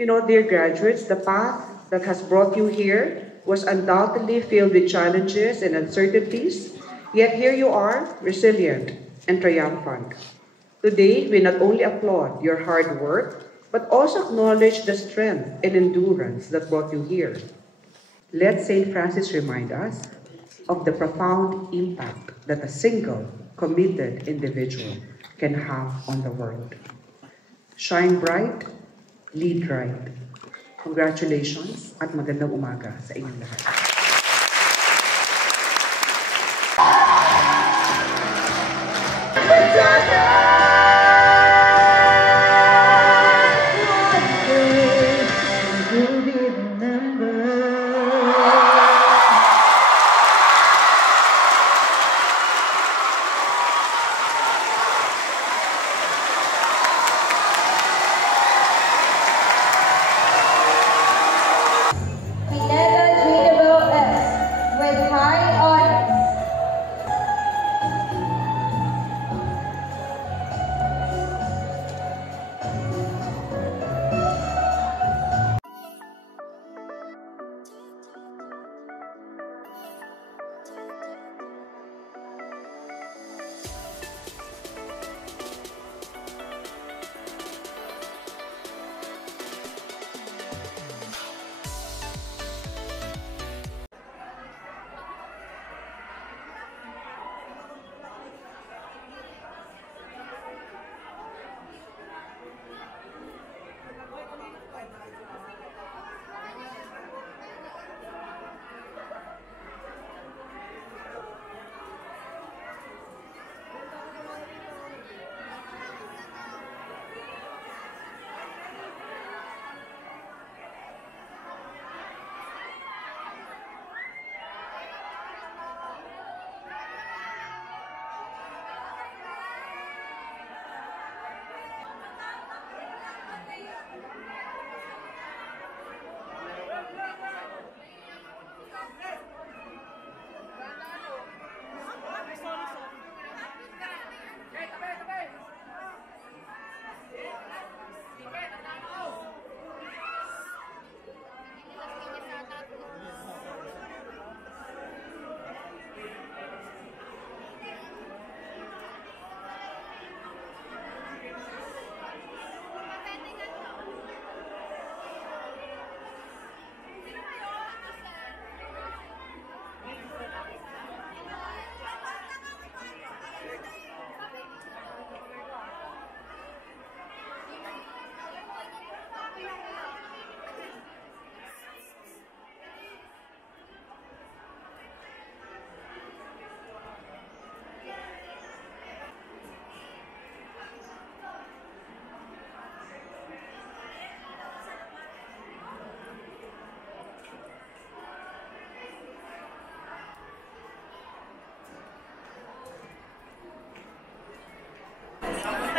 Dear graduates, the path that has brought you here was undoubtedly filled with challenges and uncertainties, yet here you are, resilient and triumphant. Today, we not only applaud your hard work, but also acknowledge the strength and endurance that brought you here. Let St. Francis remind us of the profound impact that a single, committed individual can have on the world. Shine bright, lead right. Congratulations at magandang umaga sa inyong lahat.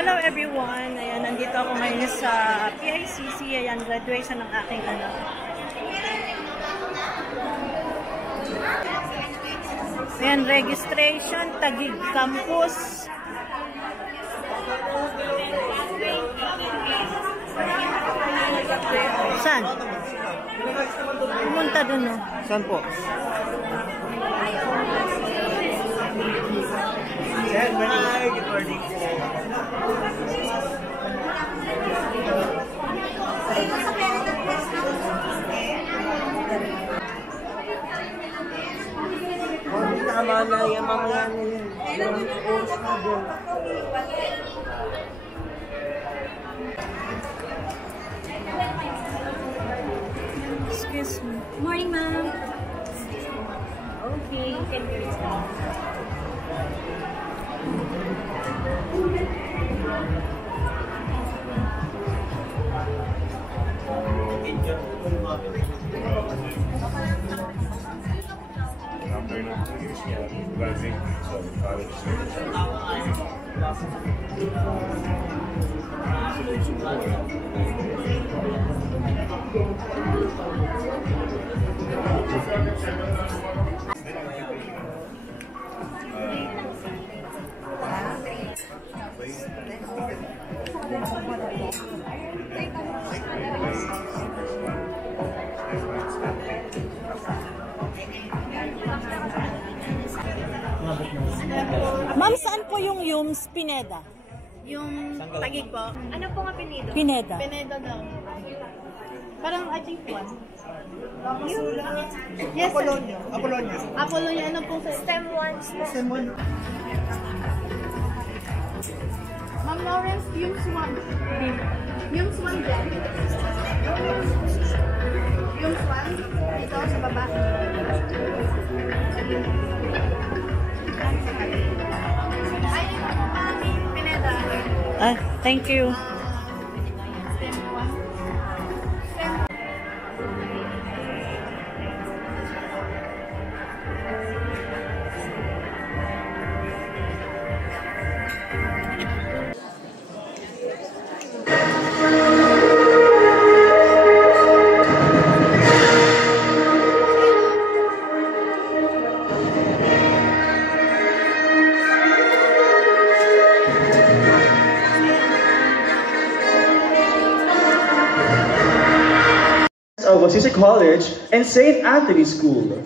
Hello everyone! Ayan, nandito ako ngayon sa PICC. Ayan, graduation ng aking anak. Ayan, registration, Taguig Campus. Saan? Pumunta dun, no? Saan po? Hi, good morning po. Tama na yan, mamaya na yan. Excuse me. Morning, ma'am. Okay, you can go. Ma'am, saan po yung Yums Pineda? Yung Taguig po. Ano po nga Pinedo? Pineda. Pinedo daw. Parang I think one. Yes, Apollonia. Apollonia. Ano po sa STEM 1? STEM 1. Ma'am Lawrence, Yums 1. Yums 1 din. Yums 1. Ito sa baba. Ay, ito po kami. Pineda. Ah, thank you. STEM 1. Of Assisi College and St. Anthony School.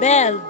Bell.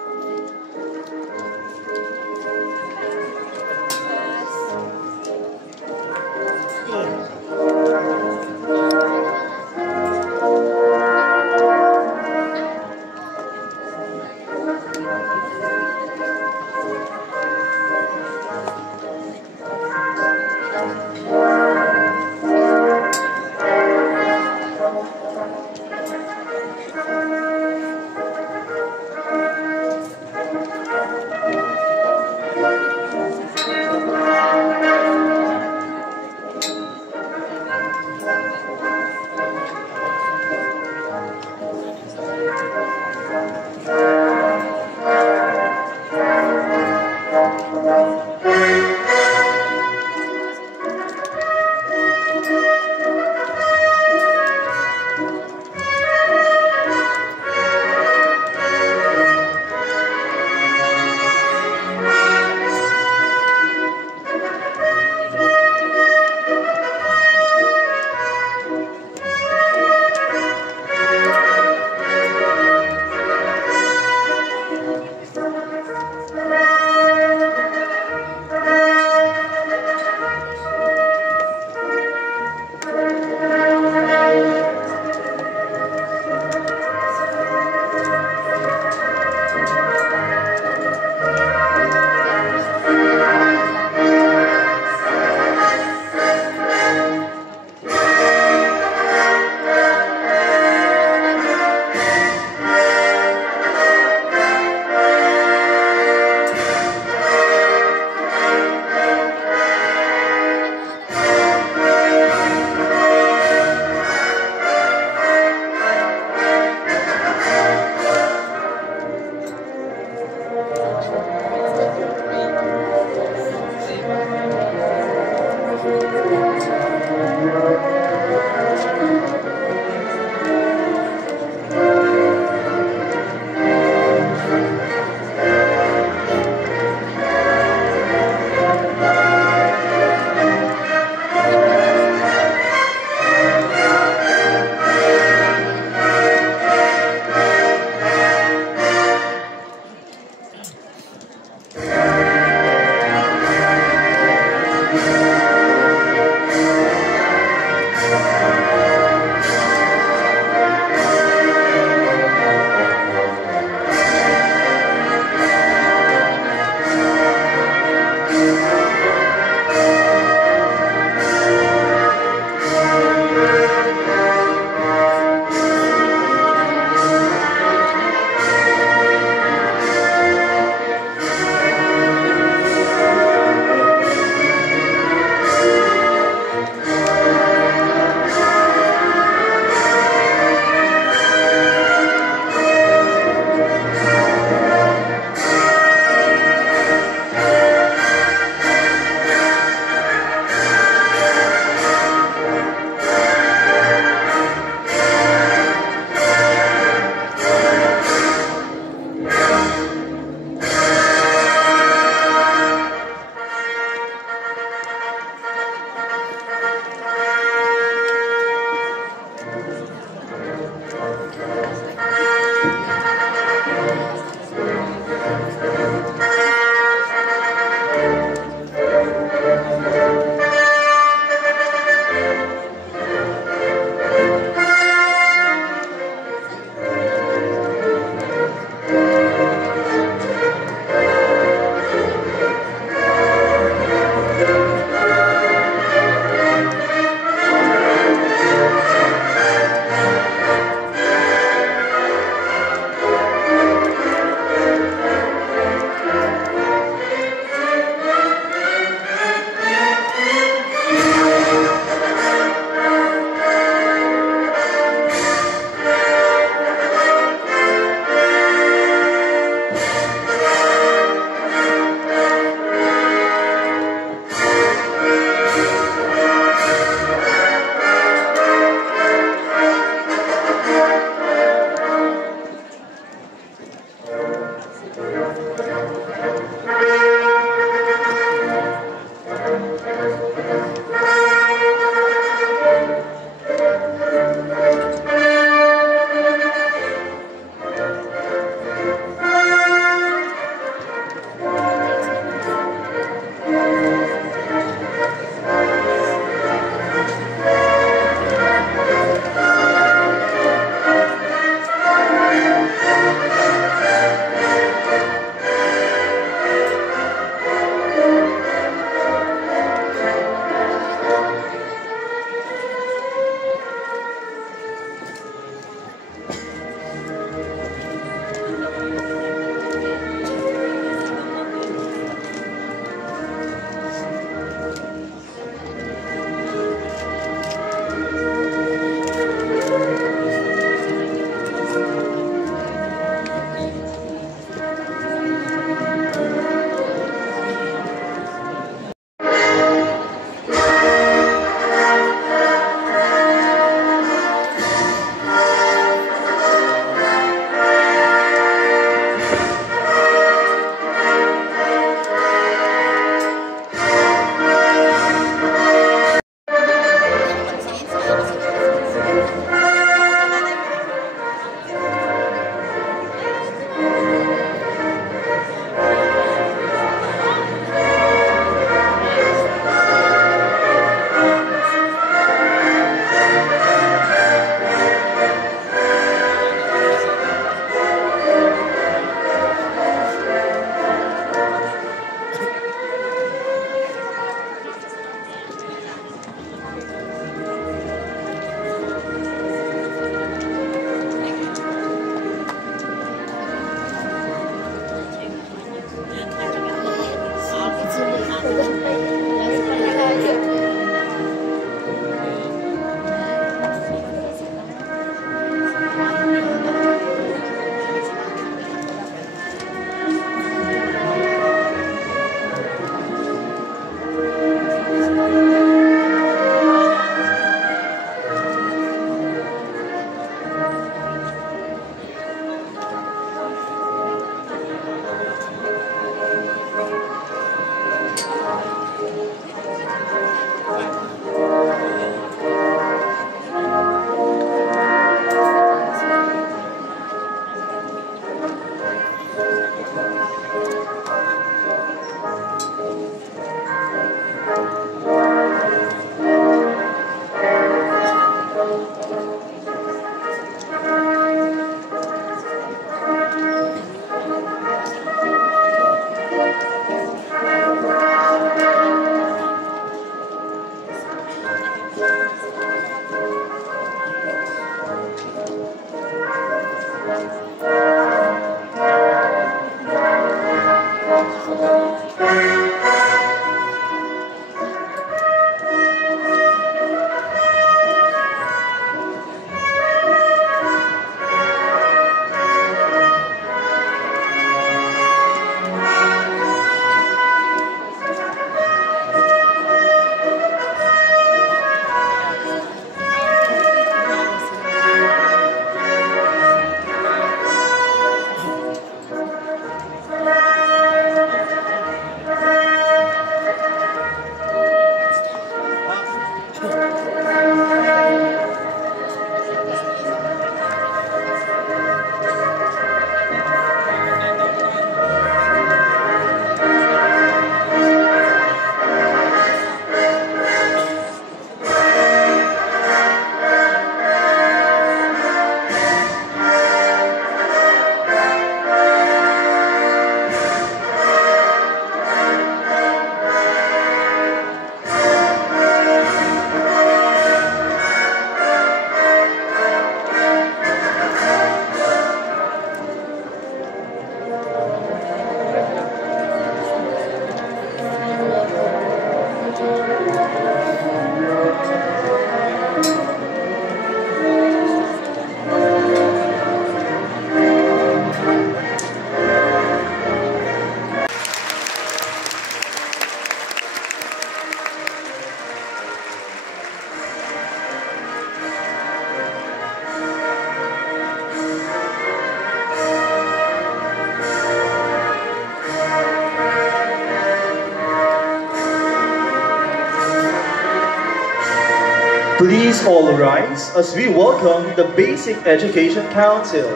Please all rise as we welcome the Basic Education Council.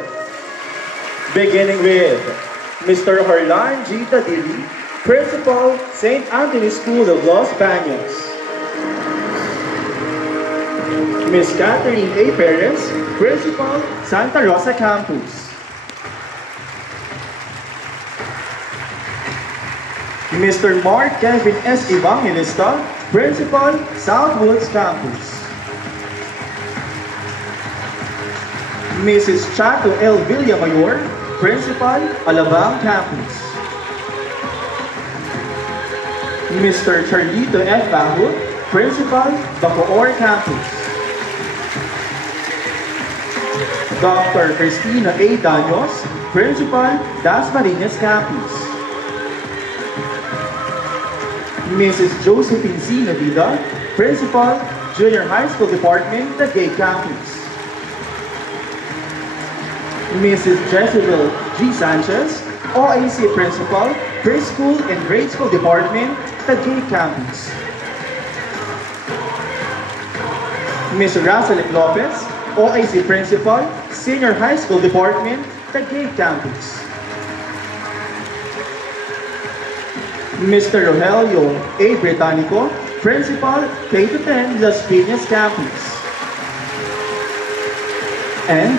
Beginning with Mr. Harlan G. Tadili, Principal, St. Anthony School of Los Baños. Ms. Catherine A. Perez, Principal, Santa Rosa Campus. Mr. Mark Kevin S. Evangelista, Principal, Southwoods Campus. Mrs. Chato L. Villamayor, Principal, Alabang Campus. Mr. Charlito F. Bahut, Principal, Bacoor Campus. Dr. Cristina A. Daños, Principal, Dasmariñas Campus. Mrs. Josephine C. Navida, Principal, Junior High School Department, Taguig Campus. Mrs. Jezebel G. Sanchez, OAC Principal, Preschool and Grade School Department, Taguig Campus. Ms. Razalet Lopez, OAC Principal, Senior High School Department, Taguig Campus. Mr. Rogelio A. Britannico, Principal, K-10, Las Piñas Campus. And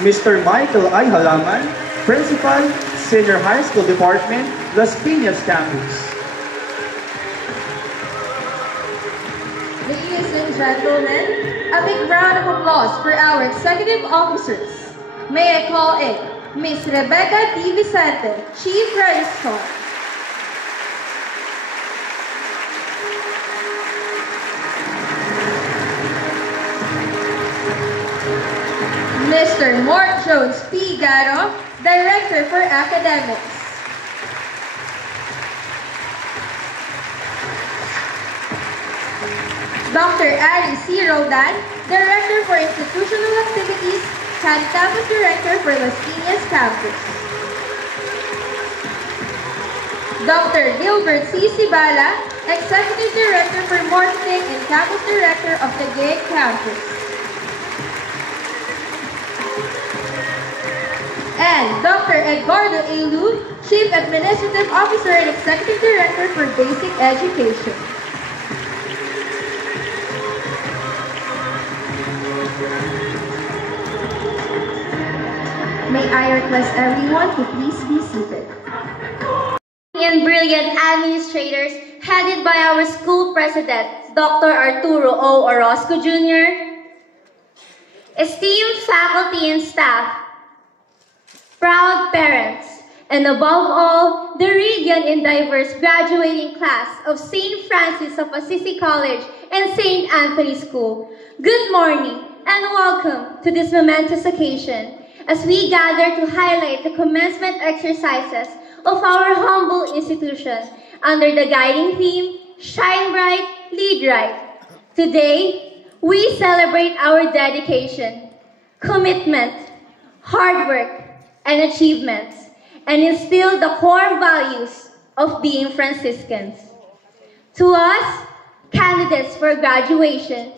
Mr. Michael I. Halaman, Principal, Senior High School Department, Las Piñas Campus. Ladies and gentlemen, a big round of applause for our executive officers. May I call in Ms. Rebecca D. Vicente, Chief Registrar. Mr. Mort Jones P. Garo, Director for Academics. Dr. Ari C. Roldan, Director for Institutional Activities, and Campus Director for Las Piñas Campus. Dr. Gilbert C. Cibala, Executive Director for Marketing and Campus Director of the Taguig Campus. And Dr. Eduardo A. Lu, Chief Administrative Officer and Executive Director for Basic Education. May I request everyone to please be seated. And brilliant administrators headed by our school president, Dr. Arturo O. Orozco Jr., esteemed faculty and staff, proud parents, and above all, the radiant and diverse graduating class of St. Francis of Assisi College and St. Anthony School. Good morning and welcome to this momentous occasion as we gather to highlight the commencement exercises of our humble institution under the guiding theme, Shine Bright, Lead Right. Today, we celebrate our dedication, commitment, hard work, and achievements, and instill the core values of being Franciscans. To us, candidates for graduation,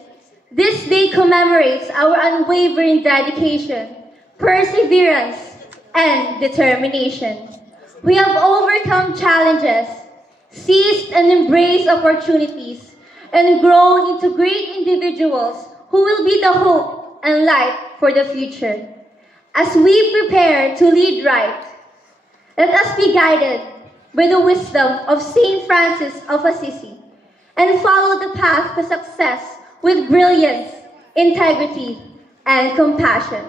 this day commemorates our unwavering dedication, perseverance, and determination. We have overcome challenges, seized and embraced opportunities, and grown into great individuals who will be the hope and light for the future. As we prepare to lead right, let us be guided by the wisdom of St. Francis of Assisi and follow the path to success with brilliance, integrity, and compassion.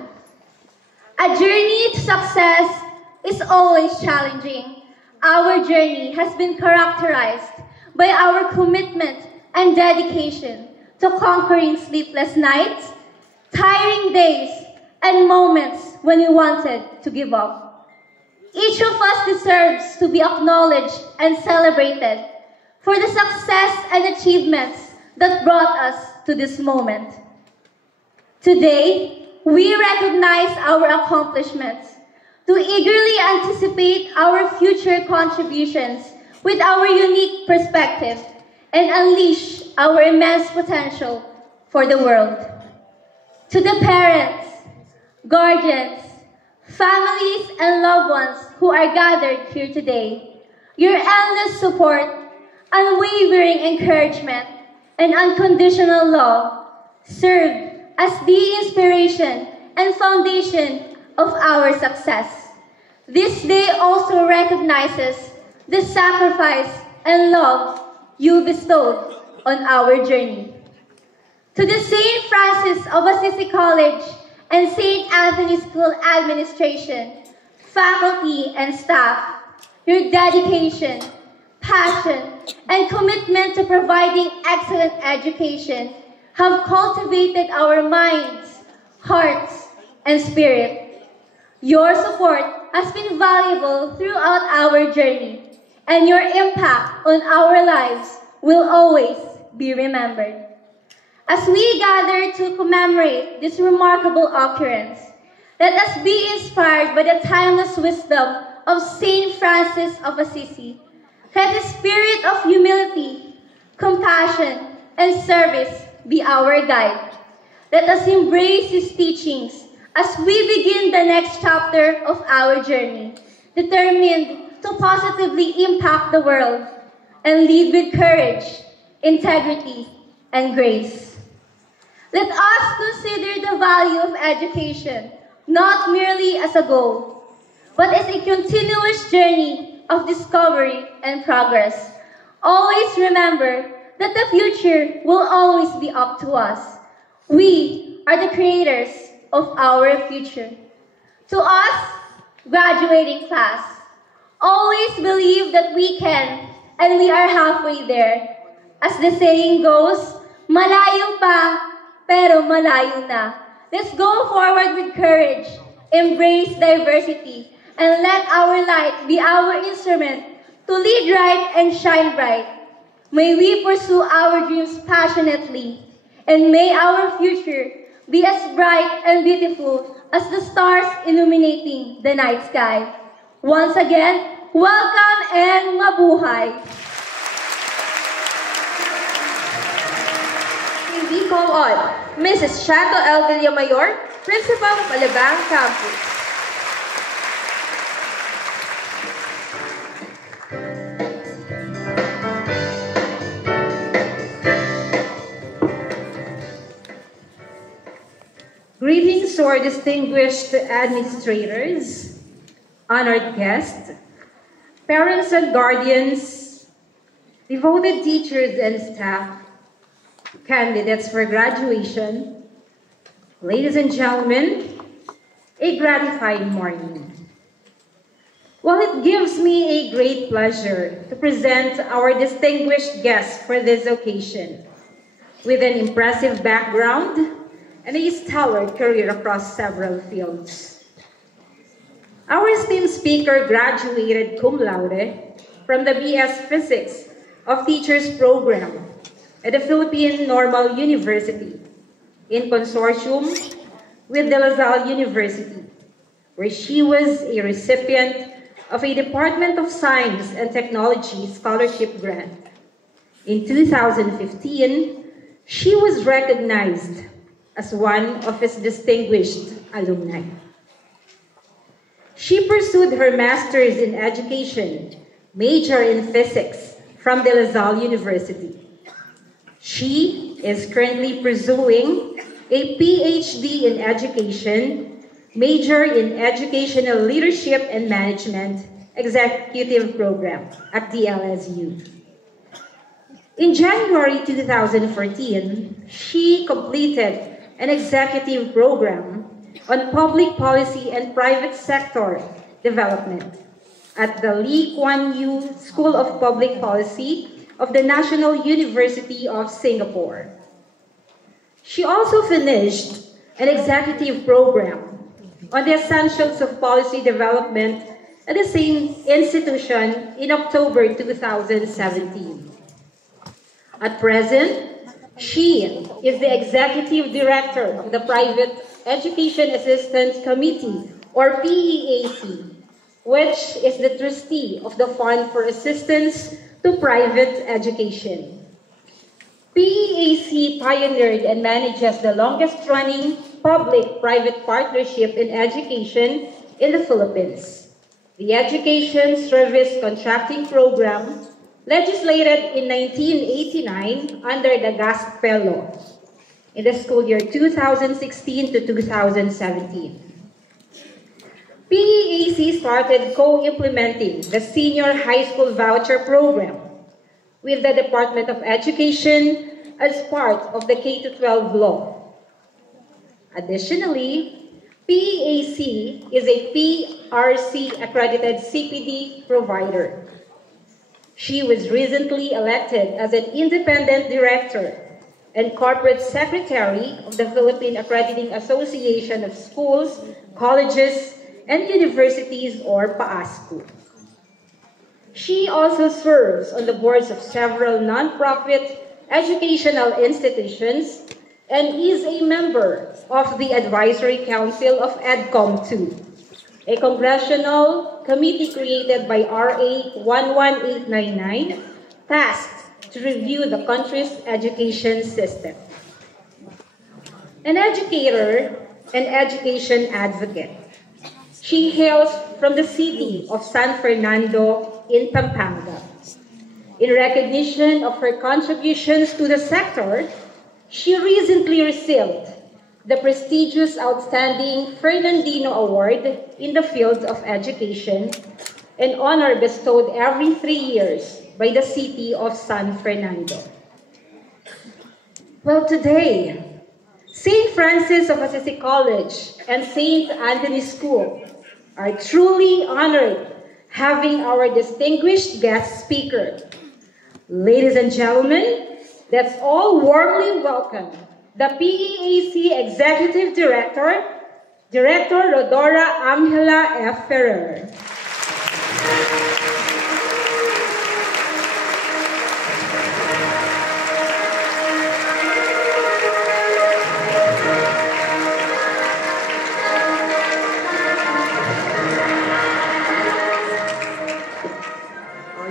A journey to success is always challenging. Our journey has been characterized by our commitment and dedication to conquering sleepless nights, tiring days, and moments when we wanted to give up. Each of us deserves to be acknowledged and celebrated for the success and achievements that brought us to this moment. Today, we recognize our accomplishments to eagerly anticipate our future contributions with our unique perspective and unleash our immense potential for the world. To the parents, guardians, families, and loved ones who are gathered here today, your endless support, unwavering encouragement, and unconditional love serve as the inspiration and foundation of our success. This day also recognizes the sacrifice and love you bestowed on our journey. To the St. Francis of Assisi College and St. Anthony School administration, faculty, and staff, your dedication, passion, and commitment to providing excellent education have cultivated our minds, hearts, and spirit. Your support has been valuable throughout our journey, and your impact on our lives will always be remembered. As we gather to commemorate this remarkable occurrence, let us be inspired by the timeless wisdom of St. Francis of Assisi. Let the spirit of humility, compassion, and service be our guide. Let us embrace his teachings as we begin the next chapter of our journey, determined to positively impact the world and lead with courage, integrity, and grace. Let us consider the value of education not merely as a goal, but as a continuous journey of discovery and progress. Always remember that the future will always be up to us. We are the creators of our future. To us, graduating class, always believe that we can and we are halfway there. As the saying goes, malayo pa, pero malayo na. Let's go forward with courage, embrace diversity, and let our light be our instrument to lead right and shine bright. May we pursue our dreams passionately, and may our future be as bright and beautiful as the stars illuminating the night sky. Once again, welcome and mabuhay! We call on Mrs. Chato L. Villamayor, Principal of Alabang Campus. Greetings to our distinguished administrators, honored guests, parents and guardians, devoted teachers and staff, candidates for graduation, ladies and gentlemen, a gratifying morning. Well, it gives me a great pleasure to present our distinguished guests for this occasion, with an impressive background and a stellar career across several fields. Our esteemed speaker graduated cum laude from the BS Physics of Teachers program at the Philippine Normal University in consortium with De La Salle University, where she was a recipient of a Department of Science and Technology scholarship grant. In 2015, she was recognized as one of his distinguished alumni. She pursued her master's in education, major in physics from De La Salle University. She is currently pursuing a PhD in education, major in educational leadership and management, executive program at the LSU. In January 2014, she completed an executive program on public policy and private sector development at the Lee Kuan Yew School of Public Policy of the National University of Singapore. She also finished an executive program on the essentials of policy development at the same institution in October 2017. At present, she is the Executive Director of the Private Education Assistance Committee, or PEAC, which is the trustee of the Fund for Assistance to Private Education. PEAC pioneered and manages the longest-running public-private partnership in education in the Philippines. The Education Service Contracting Program, legislated in 1989 under the GASPE law in the school year 2016 to 2017. PEAC started co-implementing the Senior High School Voucher Program with the Department of Education as part of the K-12 law. Additionally, PEAC is a PRC-accredited CPD provider. She was recently elected as an independent director and corporate secretary of the Philippine Accrediting Association of Schools, Colleges, and Universities, or PAASCU. She also serves on the boards of several nonprofit educational institutions and is a member of the Advisory Council of EDCOM-2, a congressional committee created by RA 11899, tasked to review the country's education system. An educator and education advocate, she hails from the city of San Fernando in Pampanga. In recognition of her contributions to the sector, she recently received the prestigious Outstanding Fernandino Award in the field of education, an honor bestowed every 3 years by the city of San Fernando. Well, today, St. Francis of Assisi College and St. Anthony School are truly honored having our distinguished guest speaker. Ladies and gentlemen, let's all warmly welcome the PEAC Executive Director, Director Rodora Angela F. Ferrer.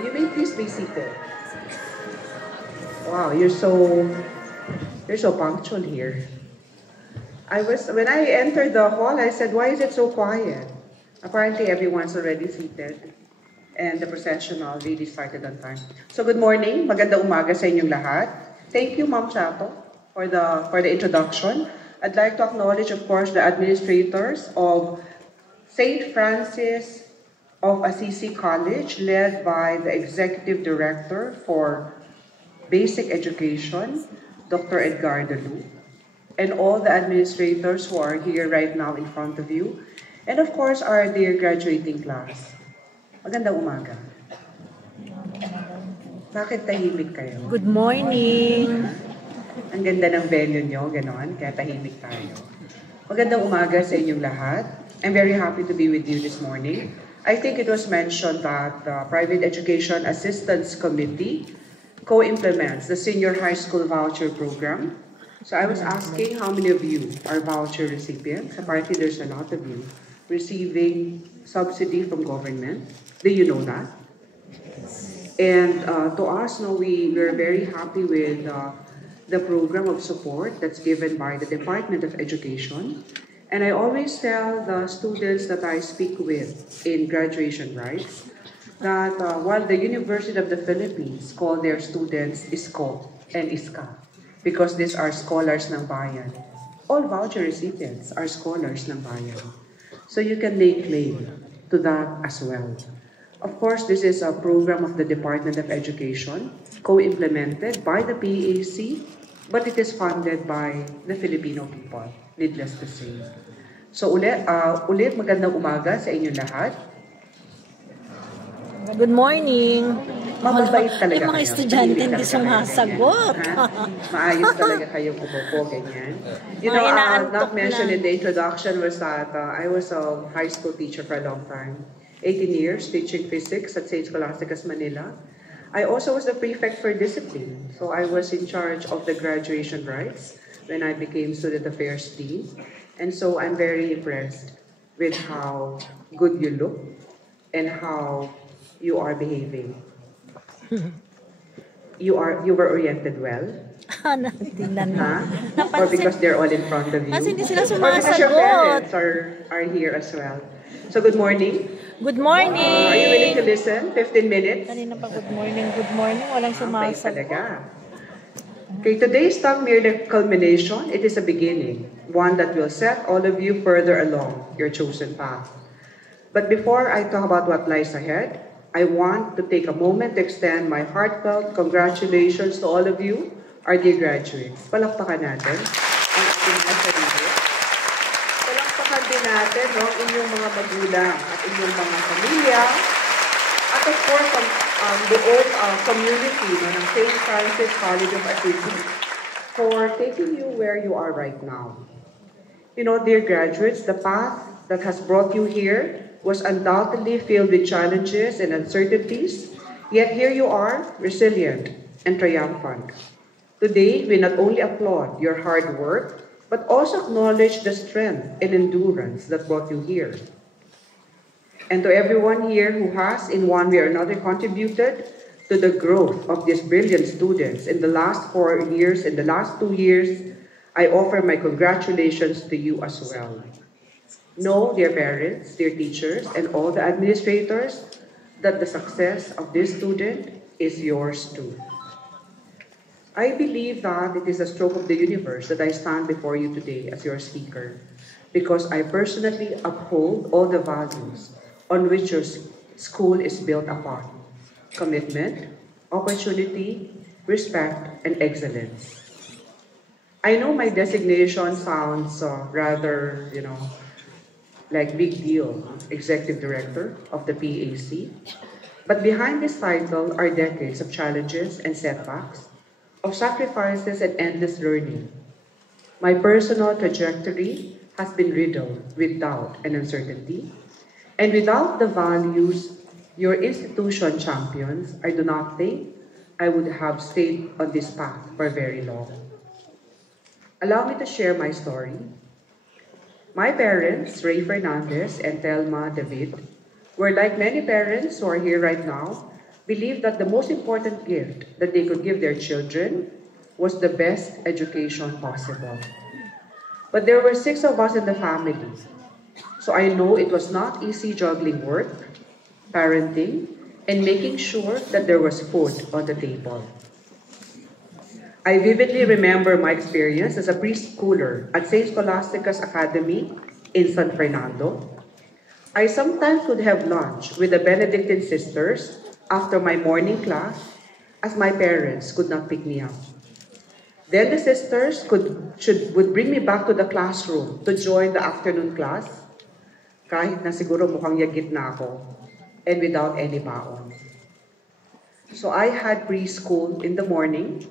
You may please be seated. Wow, you're so punctual here. When I entered the hall, I said, why is it so quiet? Apparently everyone's already seated and the processional really started on time. So good morning, magandang umaga sa inyong lahat. Thank you, Ma'am Chato, for the introduction. I'd like to acknowledge, of course, the administrators of St. Francis of Assisi College, led by the Executive Director for Basic Education, Dr. Edgardo Lu, and all the administrators who are here right now in front of you, and of course our dear graduating class. Magandang umaga. Bakit tahimik kayo? Good morning. Ang ganda ng venue nyo, ganon, kaya tahimik tayo. Magandang umaga sa inyong lahat. I'm very happy to be with you this morning. I think it was mentioned that the Private Education Assistance Committee co-implements the Senior High School Voucher Program. So I was asking how many of you are voucher recipients. Apparently there's a lot of you receiving subsidy from government. Do you know that? And to us, we're very happy with the program of support that's given by the Department of Education. And I always tell the students that I speak with in graduation rites that while the University of the Philippines call their students ISCO and ISCA, because these are scholars ng bayan, all voucher recipients are scholars ng bayan. So you can lay claim to that as well. Of course, this is a program of the Department of Education, co-implemented by the PEAC, but it is funded by the Filipino people, needless to say. So ulit magandang umaga sa inyong lahat. Good morning. Mababait talaga Yung mga kayo. estudyante Tahimik hindi talaga sumasagot. kayo, ha? Maayos talaga kayong umupo, ganyan. You know, not mentioned in the introduction was that I was a high school teacher for a long time. 18 years teaching physics at St. Scholastica's Manila. I also was the prefect for discipline. So I was in charge of the graduation rites when I became Student Affairs Dean. And so I'm very impressed with how good you look and how you are behaving. You were oriented well. Tingnan mo. Huh? Or because they're all in front of you? Kasi hindi sila Or because your sumasagot. parents are here as well? So good morning. Good morning! Are you willing to listen? 15 minutes? Kanina pa good morning, walang Okay, sumasagot. talaga. Okay, today's talk merely culmination. It is a beginning, one that will set all of you further along your chosen path. But before I talk about what lies ahead, I want to take a moment to extend my heartfelt congratulations to all of you, our dear graduates. Palakpakan natin ang ating mga sarili. Palakpakan din natin ang inyong mga magulang at inyong mga pamilya. At of course, ang buong community ng St. Francis College of Assisi for taking you where you are right now. You know, dear graduates, the path that has brought you here was undoubtedly filled with challenges and uncertainties, yet here you are, resilient and triumphant. Today, we not only applaud your hard work, but also acknowledge the strength and endurance that brought you here. And to everyone here who has, in one way or another, contributed to the growth of these brilliant students in the last 4 years, in the last 2 years, I offer my congratulations to you as well. Know, dear parents, dear teachers, and all the administrators, that the success of this student is yours too. I believe that it is a stroke of the universe that I stand before you today as your speaker, because I personally uphold all the values on which your school is built upon: commitment, opportunity, respect, and excellence. I know my designation sounds rather, like big deal, Executive Director of the PAC. But behind this title are decades of challenges and setbacks, of sacrifices and endless learning. My personal trajectory has been riddled with doubt and uncertainty. And without the values your institution champions, I do not think I would have stayed on this path for very long. Allow me to share my story. My parents, Ray Fernandez and Telma David, were like many parents who are here right now, believed that the most important gift that they could give their children was the best education possible. But there were 6 of us in the family, so I know it was not easy juggling work, parenting, and making sure that there was food on the table. I vividly remember my experience as a preschooler at St. Scholastica's Academy in San Fernando. I sometimes would have lunch with the Benedictine sisters after my morning class, as my parents could not pick me up. Then the sisters would bring me back to the classroom to join the afternoon class, kahit na siguro mukhang yagit na ako, and without any baon. So I had preschool in the morning,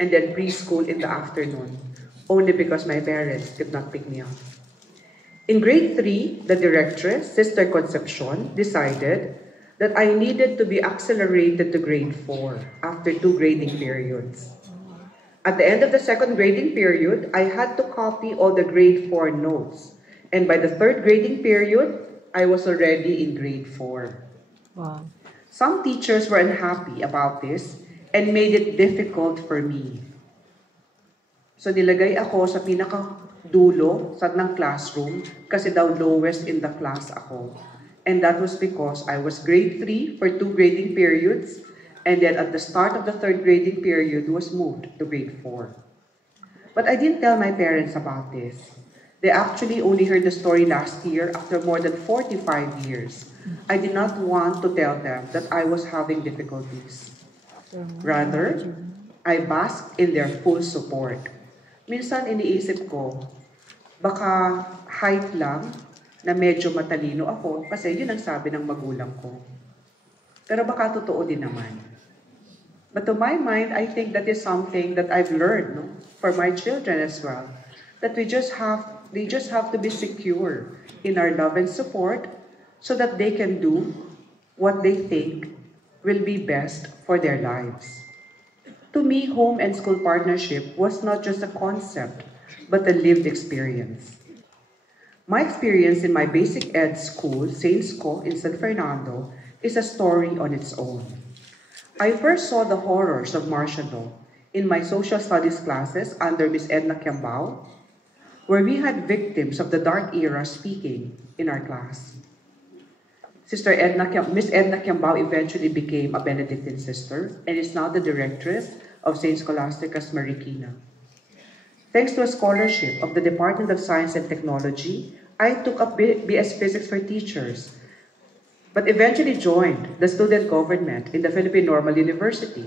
and then preschool in the afternoon, only because my parents could not pick me up. In grade 3, the directress, Sister Concepcion, decided that I needed to be accelerated to grade 4 after 2 grading periods. At the end of the 2nd grading period, I had to copy all the grade 4 notes. And by the 3rd grading period, I was already in grade 4. Wow. Some teachers were unhappy about this and made it difficult for me. So nilagay ako sa pinakadulo ng classroom kasi daw lowest in the class ako. And that was because I was grade 3 for 2 grading periods, and then at the start of the 3rd grading period was moved to grade 4. But I didn't tell my parents about this. They actually only heard the story last year after more than 45 years. I did not want to tell them that I was having difficulties. Rather, I basked in their full support. Minsan iniisip ko, baka height lang na medyo matalino ako kasi yun ang sabi ng magulang ko. Pero baka totoo din naman. But to my mind, I think that is something that I've learned for my children as well. That they just have to be secure in our love and support so that they can do what they think will be best for their lives. To me, home and school partnership was not just a concept, but a lived experience. My experience in my basic ed school, St. Sco in San Fernando, is a story on its own. I first saw the horrors of martial law in my social studies classes under Miss Edna Kiambao, where we had victims of the dark era speaking in our class. Miss Edna Kiambao eventually became a Benedictine sister and is now the directress of St. Scholastica's Marikina. Thanks to a scholarship of the Department of Science and Technology, I took up BS Physics for Teachers, but eventually joined the student government in the Philippine Normal University.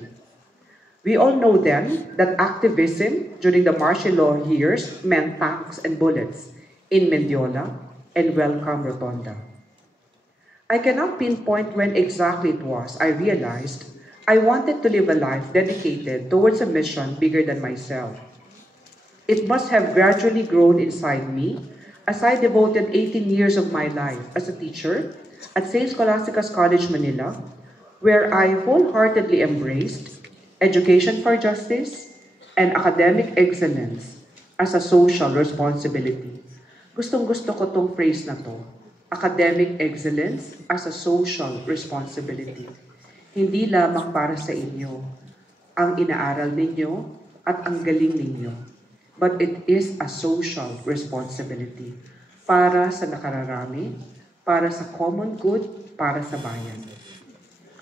We all know then that activism during the martial law years meant tanks and bullets in Mendiola and Welcome Rotonda. I cannot pinpoint when exactly it was I realized I wanted to live a life dedicated towards a mission bigger than myself. It must have gradually grown inside me as I devoted 18 years of my life as a teacher at St. Scholastica's College, Manila, where I wholeheartedly embraced education for justice and academic excellence as a social responsibility. Gustong-gusto ko tong phrase na to, academic excellence as a social responsibility. Hindi lamang para sa inyo ang inaaral ninyo at ang galing ninyo, but it is a social responsibility para sa nakararami, para sa common good, para sa bayan.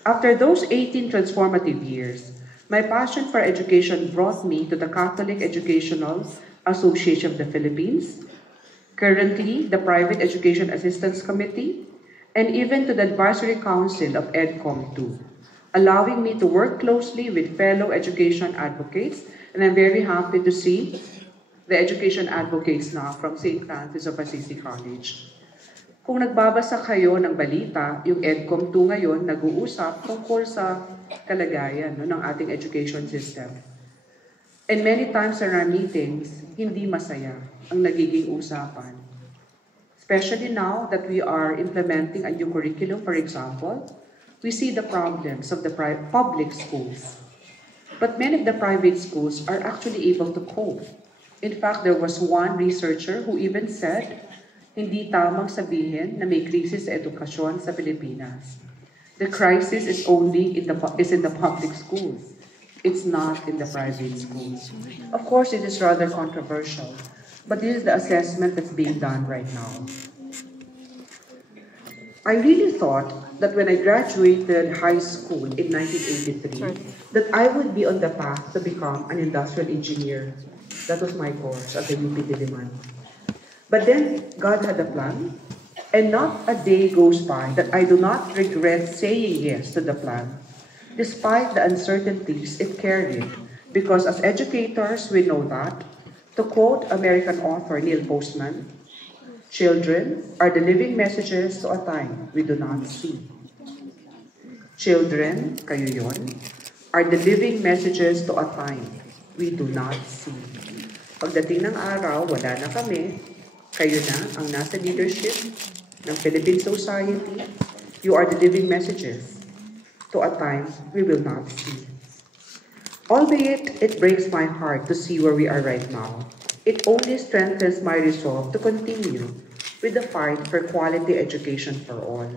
After those 18 transformative years, my passion for education brought me to the Catholic Educational Association of the Philippines, currently the Private Education Assistance Committee, and even to the Advisory Council of EDCOM 2, allowing me to work closely with fellow education advocates, and I'm very happy to see the education advocates now from St. Francis of Assisi College. Kung nagbabasa kayo ng balita, yung EDCOM 2 ngayon nag-uusap tungkol sa kalagayan ng ating education system. And many times in our meetings, hindi masaya ang nagiging usapan. Especially now that we are implementing a new curriculum, for example, we see the problems of the public schools. But many of the private schools are actually able to cope. In fact, there was one researcher who even said, hindi tamang sabihin na may krisis sa edukasyon sa Pilipinas. The crisis is only in the public schools. It's not in the private schools. Of course, it is rather controversial, but this is the assessment that's being done right now. I really thought that when I graduated high school in 1983, that I would be on the path to become an industrial engineer. That was my course at the UP Diliman. But then God had a plan, and not a day goes by that I do not regret saying yes to the plan, despite the uncertainties it carried, because as educators we know that, to quote American author Neil Postman, children are the living messages to a time we do not see. Children, kayo yon, are the living messages to a time we do not see. Pagdating ng araw, wala na kami, kayo na ang nasa leadership ng Philippine society. You are the living messages to a time we will not see. Albeit it breaks my heart to see where we are right now, it only strengthens my resolve to continue with the fight for quality education for all.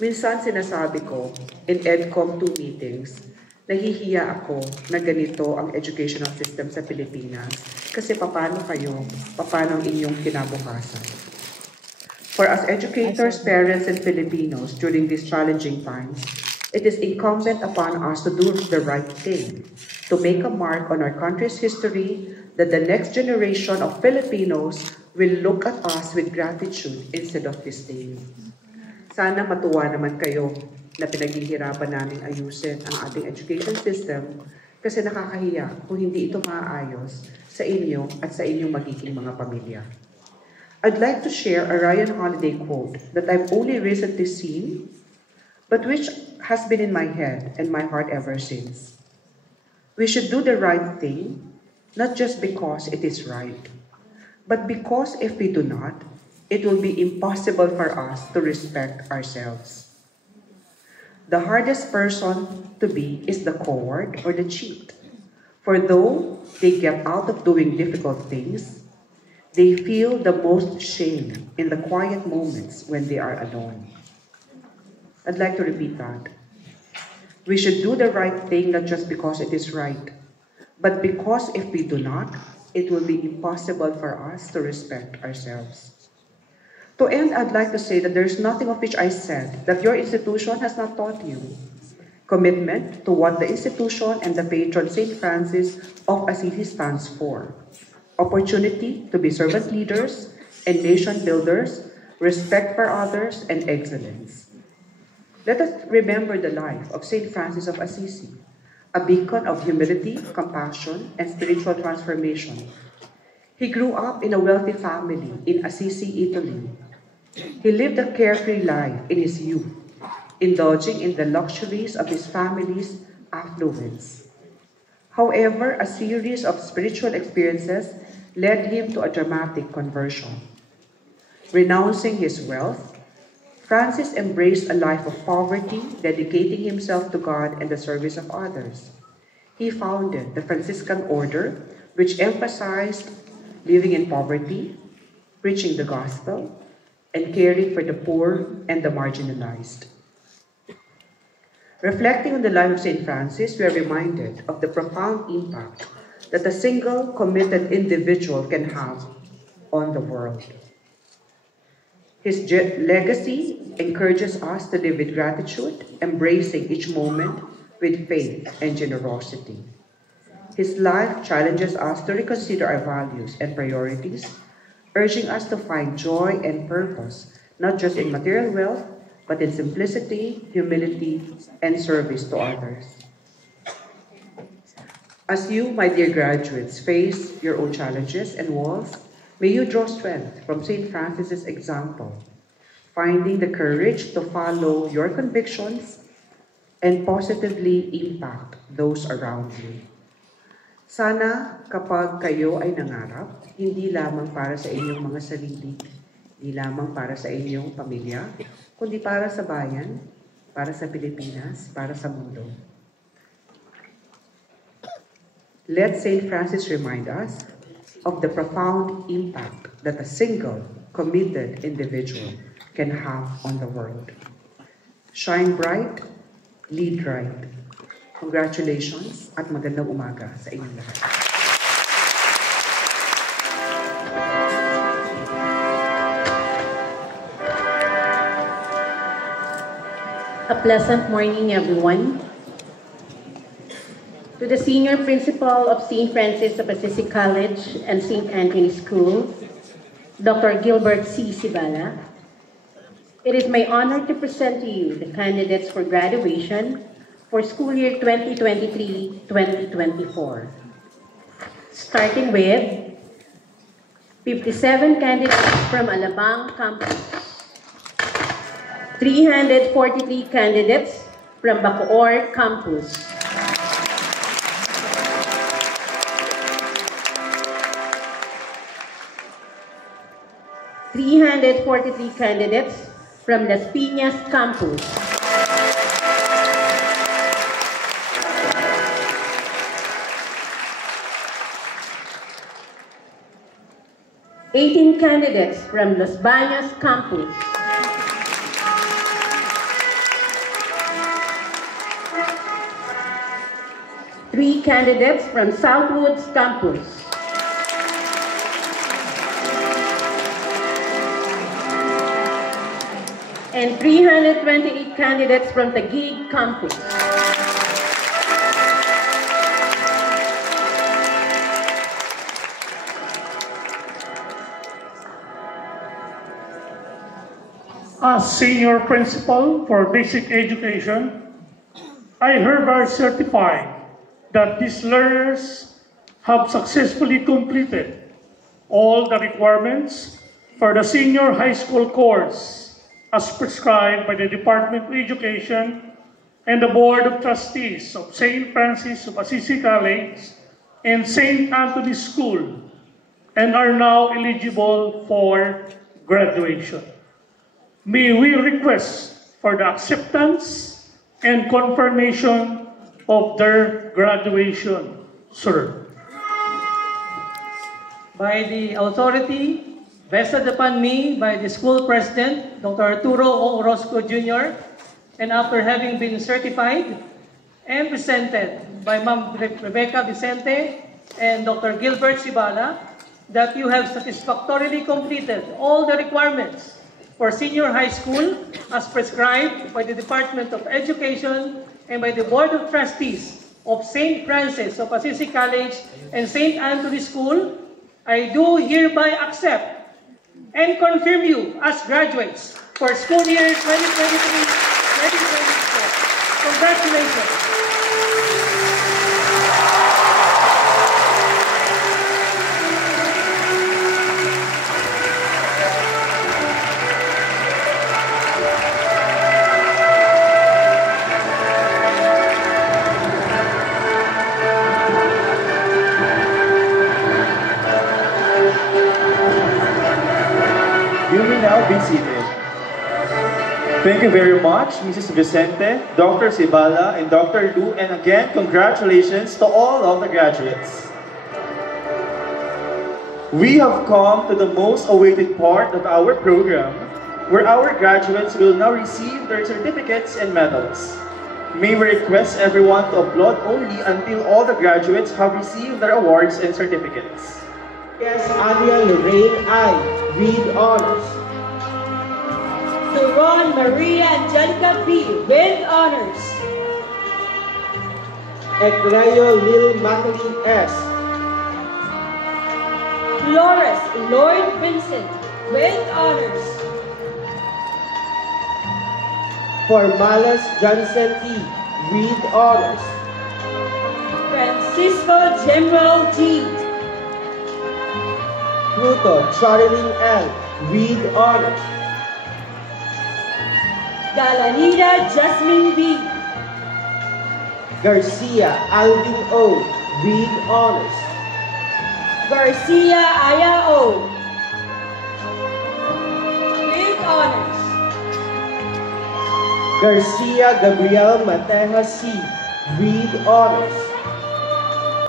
Minsan sinasabi ko in EDCOM 2 meetings, nahihiya ako na ganito ang educational system sa Pilipinas kasi paano kayo, paano ang inyong kinabukasan. For us educators, parents, and Filipinos during these challenging times, it is incumbent upon us to do the right thing, to make a mark on our country's history, that the next generation of Filipinos will look at us with gratitude instead of disdain. Sana matuwa naman kayo na pinaghihirapan namin ayusin ang ating education system kasi nakakahiya kung hindi ito maaayos sa inyo at sa inyong magiging mga pamilya. I'd like to share a Ryan Holiday quote that I've only recently seen, but which has been in my head and my heart ever since. We should do the right thing, not just because it is right, but because if we do not, it will be impossible for us to respect ourselves. The hardest person to be is the coward or the cheat. For though they get out of doing difficult things, they feel the most shame in the quiet moments when they are alone. I'd like to repeat that. We should do the right thing not just because it is right, but because if we do not, it will be impossible for us to respect ourselves. To end, I'd like to say that there is nothing of which I said that your institution has not taught you. Commitment to what the institution and the patron St. Francis of Assisi stands for. Opportunity to be servant leaders and nation builders, respect for others, and excellence. Let us remember the life of St. Francis of Assisi, a beacon of humility, compassion, and spiritual transformation. He grew up in a wealthy family in Assisi, Italy. He lived a carefree life in his youth, indulging in the luxuries of his family's affluence. However, a series of spiritual experiences led him to a dramatic conversion. Renouncing his wealth, Francis embraced a life of poverty, dedicating himself to God and the service of others. He founded the Franciscan order, which emphasized living in poverty, preaching the gospel, and caring for the poor and the marginalized. Reflecting on the life of St. Francis, we are reminded of the profound impact that a single committed individual can have on the world. His legacy encourages us to live with gratitude, embracing each moment with faith and generosity. His life challenges us to reconsider our values and priorities, urging us to find joy and purpose, not just in material wealth, but in simplicity, humility, and service to others. As you, my dear graduates, face your own challenges and walls, may you draw strength from St. Francis's example, finding the courage to follow your convictions and positively impact those around you. Sana kapag kayo ay nangarap, hindi lamang para sa inyong mga sarili, hindi lamang para sa inyong pamilya, kundi para sa bayan, para sa Pilipinas, para sa mundo. Let St. Francis remind us of the profound impact that a single, committed individual can have on the world. Shine bright, lead right. Congratulations at magandang umaga sa inyong lahat. A pleasant morning, everyone. To the Senior Principal of St. Francis of Assisi College and St. Anthony School, Dr. Gilbert C. Sibala, it is my honor to present to you the candidates for graduation for school year 2023-2024. Starting with 57 candidates from Alabang campus, 343 candidates from Bacoor campus, 343 candidates from Las Piñas campus, 18 candidates from Los Baños campus, 3 candidates from Southwoods campus, 328 candidates from Taguig campus. As Senior Principal for Basic Education, I hereby certify that these learners have successfully completed all the requirements for the senior high school course as prescribed by the Department of Education and the Board of Trustees of St. Francis of Assisi College and St. Anthony School, and are now eligible for graduation. May we request for the acceptance and confirmation of their graduation, sir. By the authority vested upon me by the school president, Dr. Arturo O. Orozco Jr., and after having been certified and presented by Ma'am Rebecca Vicente and Dr. Gilbert Sibala that you have satisfactorily completed all the requirements for senior high school as prescribed by the Department of Education and by the Board of Trustees of St. Francis of Assisi College and St. Anthony School. I do hereby accept and confirm you as graduates for school year 2023-2024. Congratulations. You may now be seated. Thank you very much, Mrs. Vicente, Dr. Sibala, and Dr. Lu, and again, congratulations to all of the graduates. We have come to the most awaited part of our program, where our graduates will now receive their certificates and medals. May we request everyone to applaud only until all the graduates have received their awards and certificates. Yes, Anya Lorraine I, with honors. Duron Maria Angelica B, with honors. Eclayo Lil Madeline S. Flores Lloyd Vincent, with honors. Formalas Johnson T, with honors. Francisco General G. Pluto Charlene L, with honors. Galanida Jasmine B. Garcia Alvin O, with honors. Garcia Aya O, with honors. Garcia Gabriel Mateja C, with honors.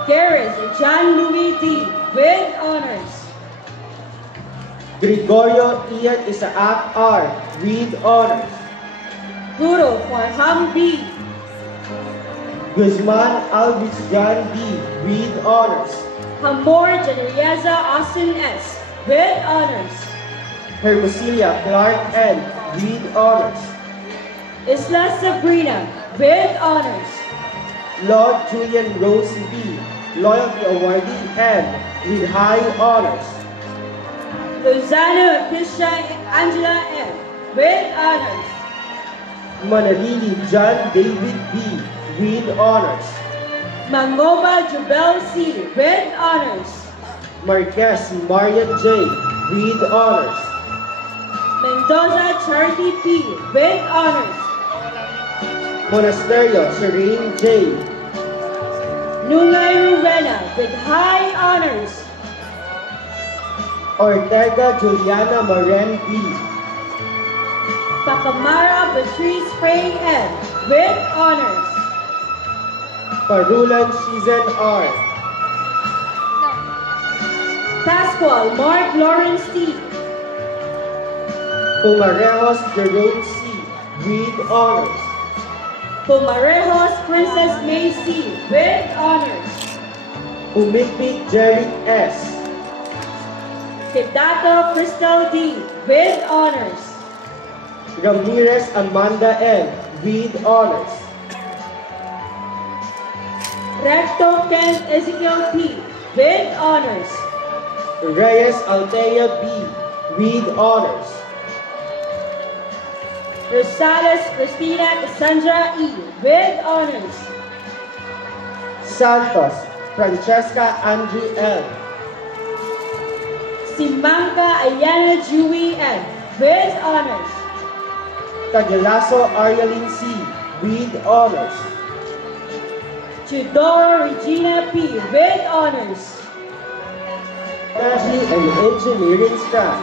Garris John Louis D, with honors. Gregorio Ian Isaac R, with honors. Guru Farham B. Guzman Alvis John D, with honors. Hamor Janariaza Austin S, with honors. Hermosillo Clark N, with honors. Isla Sabrina, with honors. Lord Julian Rose B, Loyalty Awardee N, with high honors. Lozano Apisha Angela M, with honors. Manalili John David B, with honors. Mangoba Jubel C, with honors. Marquez Marian J, with honors. Mendoza Charity P, with honors. Monasterio Serene J. Nungay Ruvena, with high honors. Ortega Juliana Moren B. Pacamara Patrice Frey N, with honors. Parulan Season R. Pascual Mark Lawrence T. Pumarejos Jerome C, with honors. Pumarejos Princess May C, with honors. Pumipit Jerry S. Kedato Crystal D, with honors. Ramirez Amanda N, with honors. Recto Kent Ezekiel P, with honors. Reyes Altea B, with honors. Rosales Christina Cassandra E, with honors. Santos Francesca Andrew L. Simanca Ayana Dewey N, with honors. Tagalaso Arialyn C, with honors. Chidoro Regina P, with honors. Energy and Engineering staff.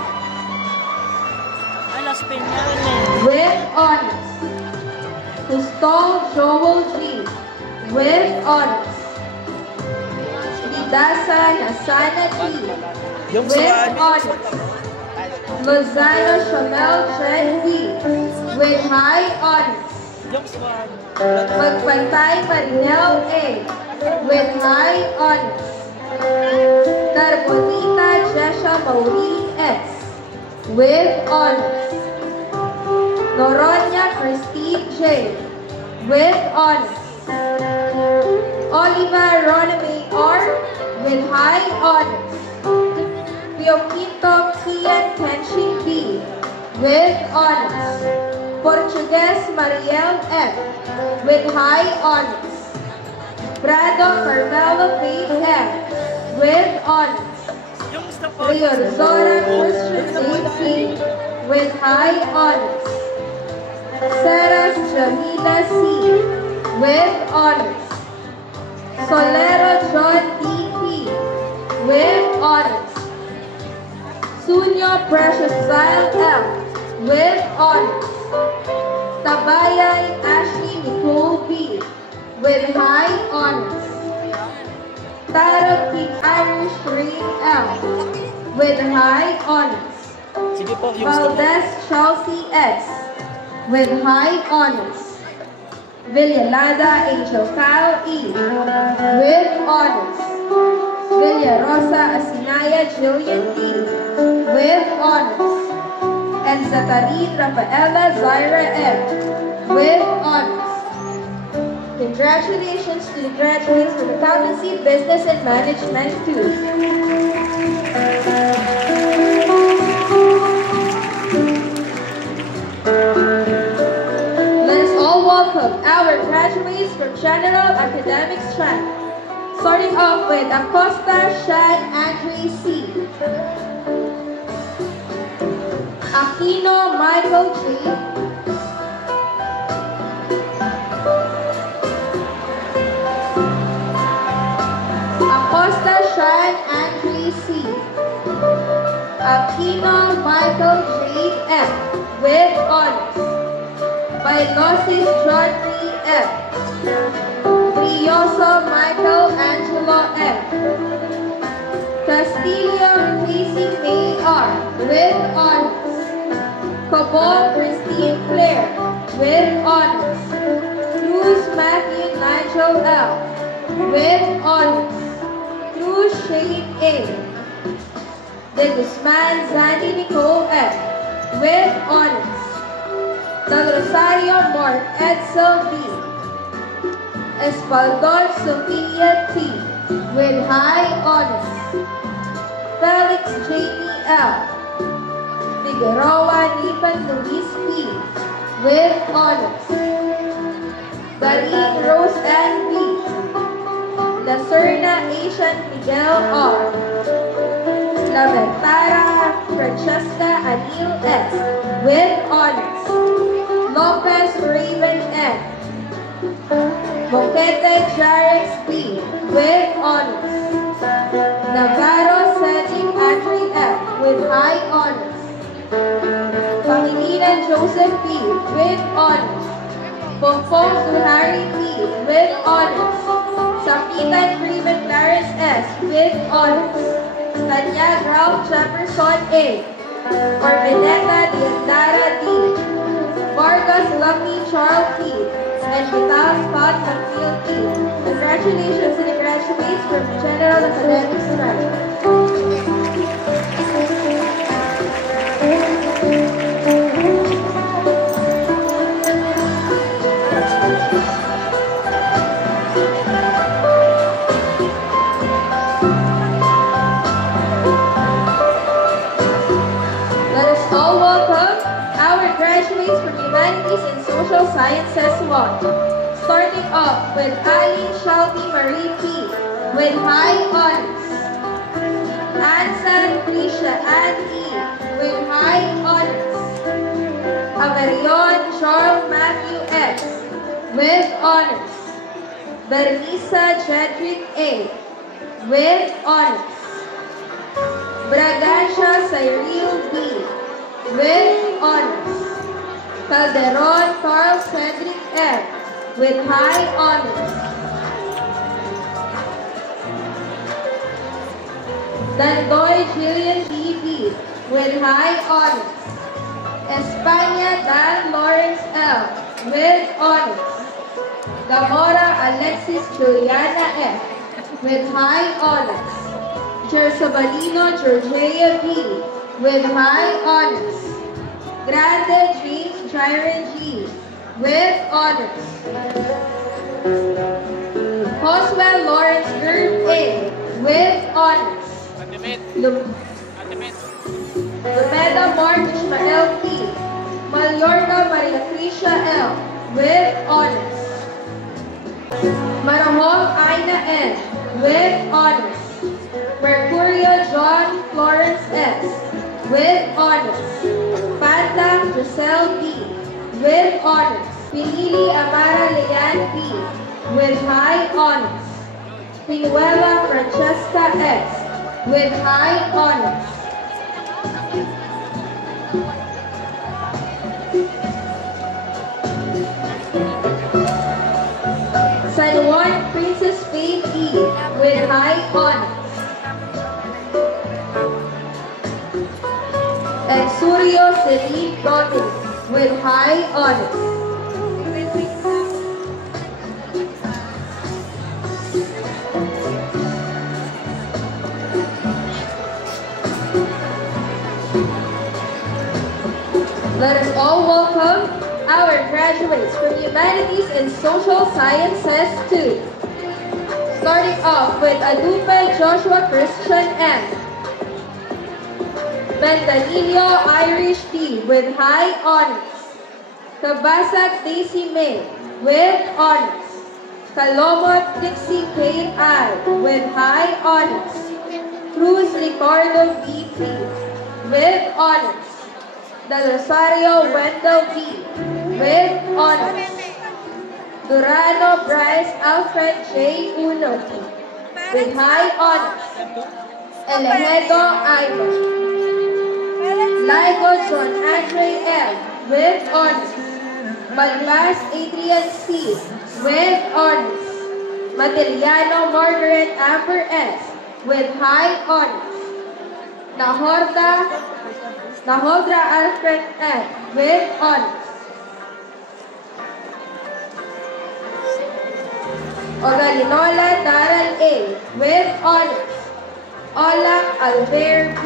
With honors. Gustol Joel G, with honors. Didasa Nasana T, with honors. Lozano Chanel Chen D, with high honors. Magpantay Marinel A. with high honors. Darbonita Jesha Maureen S. with honors. Noronia Christine J. with honors. Oliva Roname R. with high honors. Pioquinto Kian Kenshin B. with honors. Portuguese Mariel F. with high honors. Prado Carmelo Faith F. with honors. Rio Zora Christian A. P. with high honors. Saras Jamila C. with honors. Solero John D. P. with honors. Sunyo Precious Zion L. with honors. Tabayay Ashley Nicole B. with high honors. Tarot King Irish Rain L. with high honors. Valdez Chelsea S. with high honors. Villalada Angel Kyle E. with honors. Villarosa Asinaya Jillian D. with honors. And Zatarin Rafaela Zaira M. with honors. Congratulations to the graduates from Accountancy, Business, and Management 2. Let us all welcome our graduates from General Academics track. Starting off with Acosta Shan Andre C. Aquino Michael J. Acosta Shan Andre C. Aquino Michael J. F. with honors. Bailosis John D. F. Brioso Michael Angelo F. Castillo Casey May R. with honors. Cabot Christine Claire with honors. Cruz Matthew Nigel L. with honors. Cruz Shane A. De Guzman Zandy Nicole F. with honors. Del Rosario Mark Edsel B. Espaldor Sophia T. with high honors. Felix Jamie L. Figueroa Nipan Luis P. with honors. Darlene Rose Ann B. La Serna Asian Miguel R. La Ventara Francesca Anil S. with honors. Lopez Raven N. Boquete Jarex B. with honors. Navarro Cedric Andre F. with high honors. Pangilinan Joseph P. with honors. Pompong Zuhari P. with honors. Sapitan Freeman Clarence S. with honors. Tanya Ralph Jefferson A. Orbeneta Diandara D. Vargas Lucky Charles P. and Vital Scott McNeil P. Congratulations to the graduates from General Academics track. Graduates from Humanities and Social Sciences 1. Starting off with Eileen Shelby Marie P. with high honors. Ansan Krisha Ann E. with high honors. Averion Charles Matthew X. with honors. Bernisa Jedrick A. with honors. Bragancia Cyril B. with honors. Calderon Carl Cedric F. with high honors. Dandoy Jillian D.B. with high honors. España Dan Lawrence L. with honors. Gamora Alexis Juliana F. with high honors. Jersabalino Georgia B. with high honors. Grande James Jiren G. with honors. Oswell Lawrence Gerd A. with honors. Lumeda Mark Ishmael P. Mayorga Maria Tricia L. with honors. Marahong Aina N. with honors. Mercurio John Florence S. with honors. Panda Giselle D. with honors. Pinili Amara Leanne P. with high honors. Pinuela Francesca S. with high honors. San Juan Princess Faith E. with high honors. Exurio Celine Godin with high honors. Let us all welcome our graduates from Humanities and Social Sciences 2. Starting off with Adupe Joshua Christian M. Bendanillo Irish D. with high honors. Kabasag Daisy May with honors. Kalomot Dixie Kate I. with high honors. Cruz Ricardo B.P. with honors. Del Rosario Wendell B. with honors. Durano Bryce Alfred J. Uno with high honors. Elejedo Ivo. Ligo John Andre M. with honors. Malvas Adrian C. with honors. Matiliano Margaret Amber S. with high honors. Nahodra Alfred N. with honors. Ogalinola Daral A. with honors. Ola Alver B.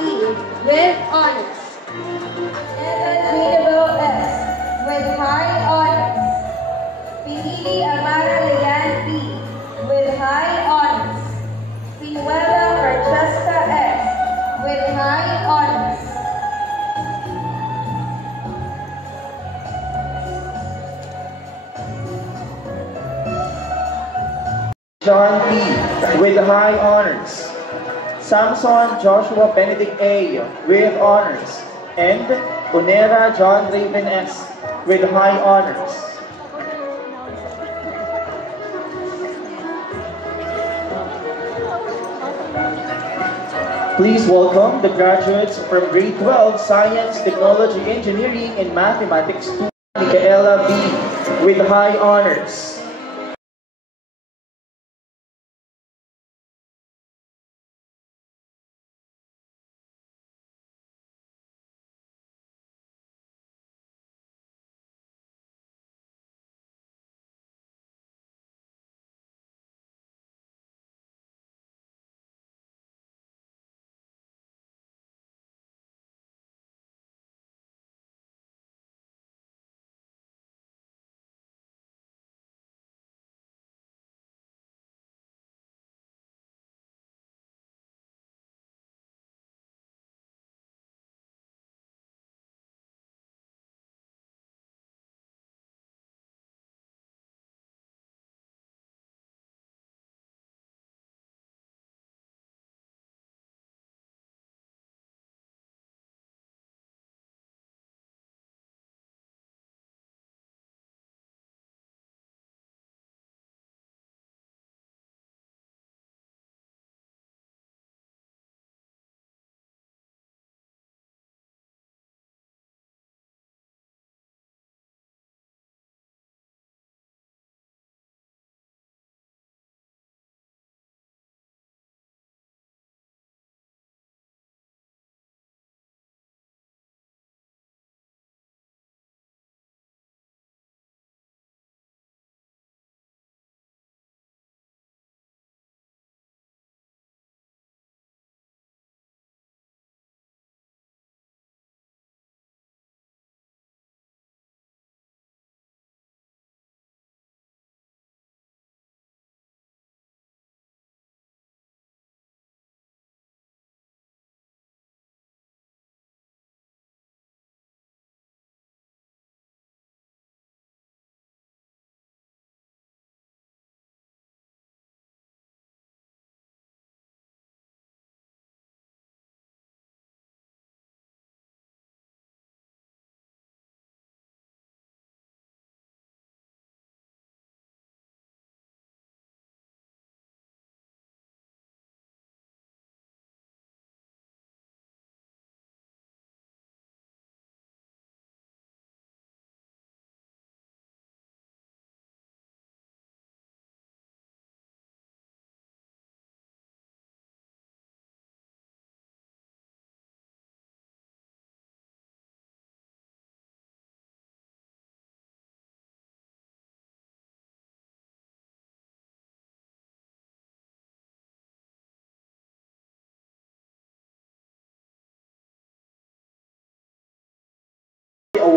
with honors. Trinidad S. with high honors. Pinili Amara Leanne B. with high honors. Pinuela Francesca S. with high honors. John P. with high honors. Samson Joshua Benedict A. with honors. And Unera John Raven S. with high honors. Please welcome the graduates from grade 12 Science, Technology, Engineering, and Mathematics 2, Micaela B. with high honors.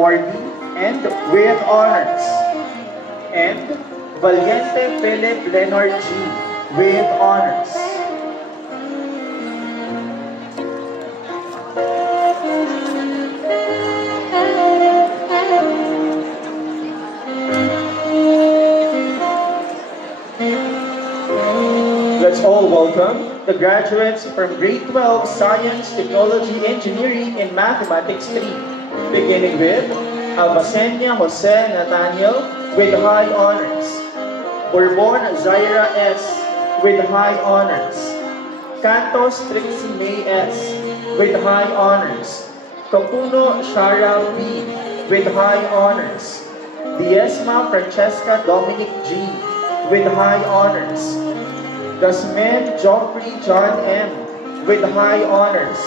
awardee and with honors. And Valiente Philip Leonard G. with honors. Let's all welcome the graduates from Grade 12 Science, Technology, Engineering, and Mathematics 3, beginning with Alvacenia Jose Nathaniel with high honors, Bourbon Zaira S. with high honors, Cantos Trixie May S. with high honors, Capuno Shara B. with high honors, Diezma Francesca Dominic G. with high honors, Gasmen Joffrey John M. with high honors,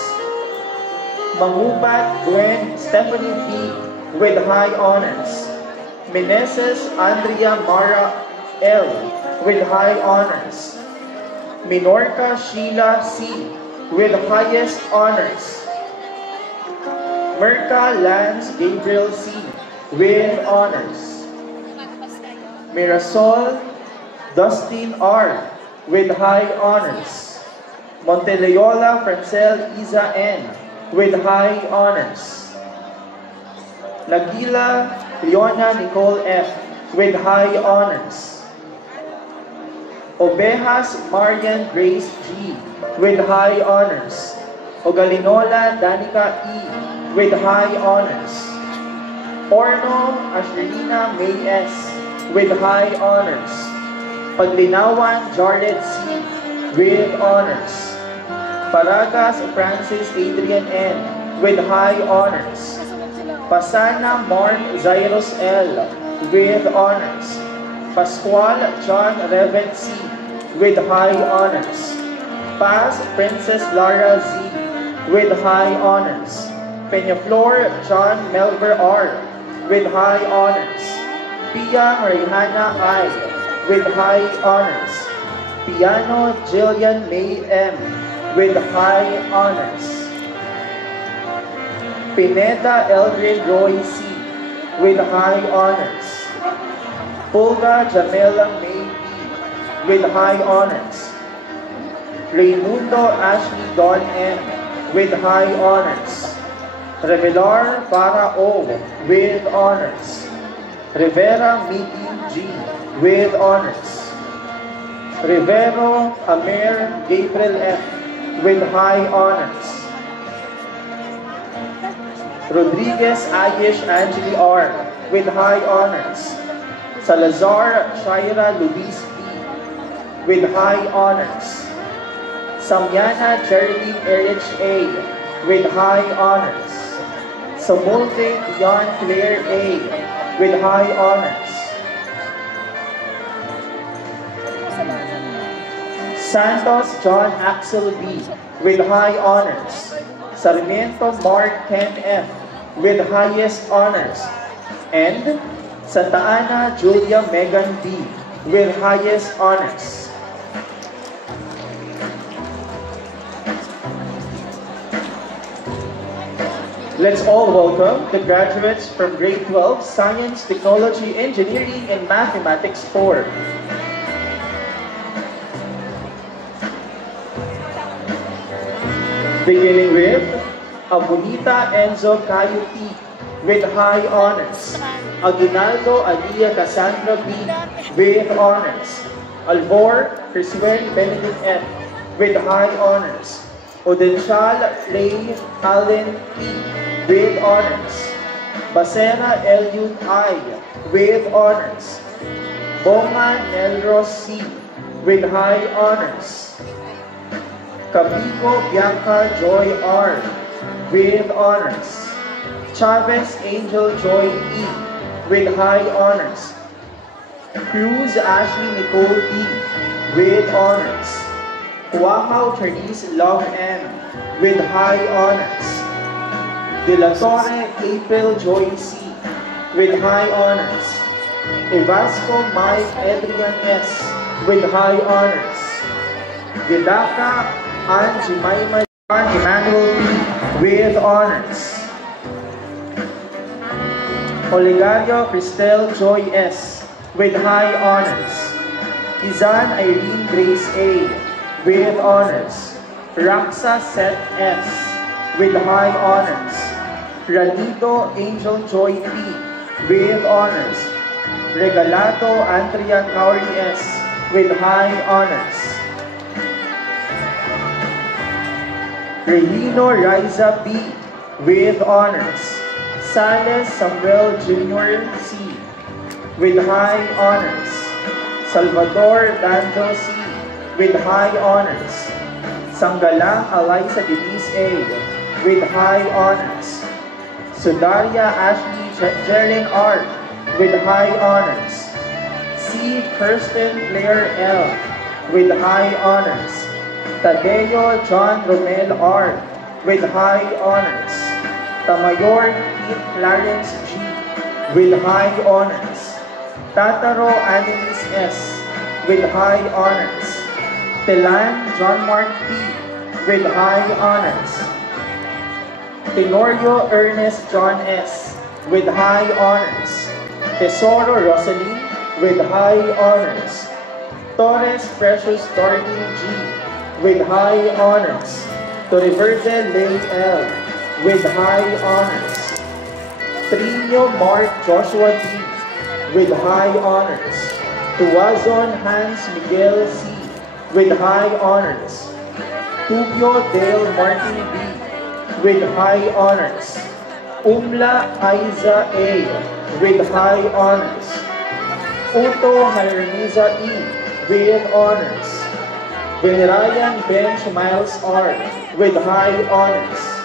Mangubat Gwen Stephanie B. with high honors, Meneses Andrea Mara L. with high honors, Minorca Sheila C. with highest honors, Merca Lance Gabriel C. with honors, Mirasol Dustin R. with high honors, Monteleola Francel Isa N. with high honors, Nagila Leona Nicole F. with high honors, Obejas Marian Grace G. with high honors, Ogalinola Danica E. with high honors, Orno Ashlina May S. with high honors, Paglinawan Jared C. with honors, Paragas Francis Adrian N. with high honors, Pasana Mark Zairos L. with honors, Pascual John Reven C. with high honors, Paz Princess Lara Z. with high honors, Peñaflor John Melver R. with high honors, Pia Rehana I. with high honors, Piano Jillian May M. with high honors, Pineda Eldred Roy C. with high honors, Pulga Jamela May B. with high honors, Raimundo Ashley Don M. with high honors, Revelar Farah O. with honors, Rivera Miki G. with honors, Rivero Amir Gabriel F. with high honors, Rodriguez Ayish Angeli R. with high honors, Salazar Shaira Luis B. with high honors, Samyana Geraldine Erich A. with high honors, Samulte Dion Claire A. with high honors, Santos John Axel B. with high honors, Sarmiento Mark Ken F. with highest honors, and Santa Ana Julia Megan B. with highest honors. Let's all welcome the graduates from Grade 12 Science, Technology, Engineering, and Mathematics 4. Beginning with Abunita Enzo Cayuti with high honors, Aguinaldo Alia Cassandra B. with honors, Alvor Criswell Benedict F. with high honors, Odenshal Ray Allen E. with honors, Basera Eliud I. with honors, Boma Nelros C. with high honors, Capico Bianca Joy R. with honors, Chavez Angel Joy E. with high honors, Cruz Ashley Nicole D. with honors, Huamao Charisse Love M. with high honors, De La Torre April Joy C. with high honors, Evasco Mike Adrian S. with high honors, Vidaka Ann Jemima John Emmanuel B. with honors, Olegario Cristel Joy S. with high honors. Izan Irene Grace A. with honors. Raxa Seth S. with high honors. Ranito Angel Joy P. with honors. Regalado Andrea Kauri S. with high honors. Regino Riza B. with honors. Sales Samuel Jr. C. with high honors. Salvador Dando C. with high honors. Sanggalang Eliza Denise A. with high honors. Sudaria Ashley Jelen R. with high honors. C. Kirsten Claire L. with high honors. Tadeo John Romel R. with high honors. Tamayor Keith Clarence G. with high honors. Tataro Annalise S. with high honors. Telan John Mark P. with high honors. Tenorio Ernest John S. with high honors. Tesoro Rosalie with high honors. Torres Precious Dorothy G. with high honors. Torreverde Lay L. with high honors. Trino Mark Joshua D. with high honors. Tuazon Hans Miguel C. with high honors. Tubio Dale Martin B. with high honors. Umla Aiza A. with high honors. Uto Hireniza E. with honors. Venerayan Bench Miles R. with high honors.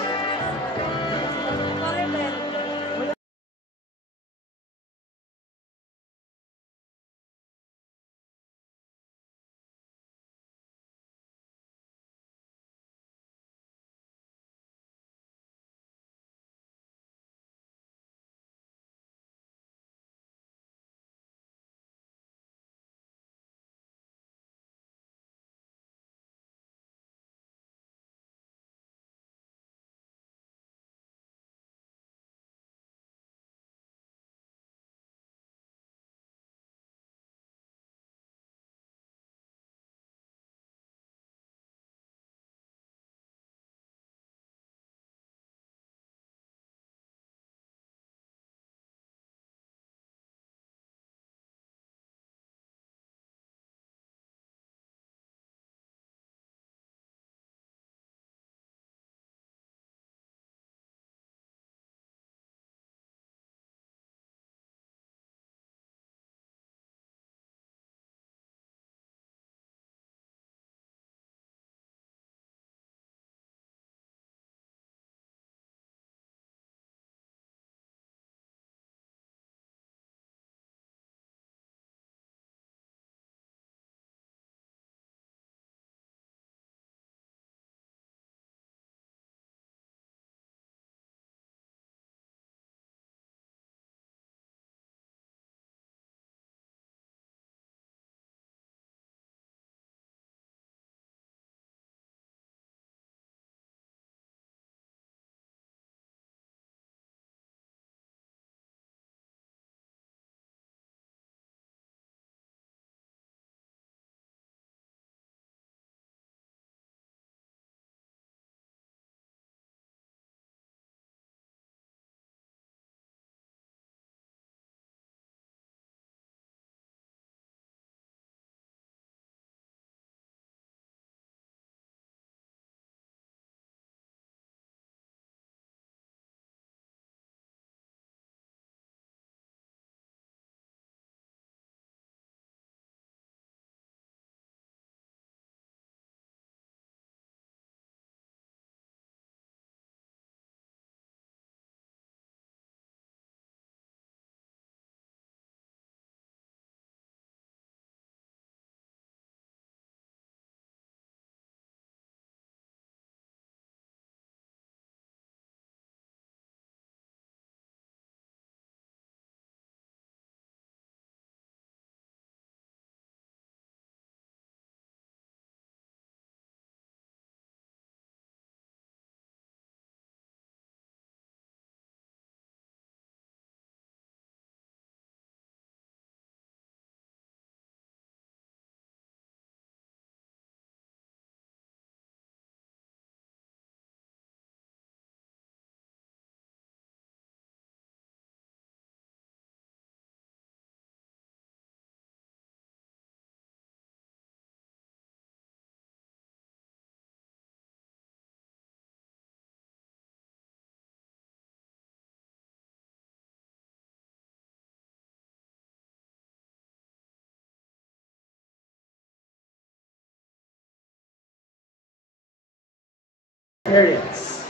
parents.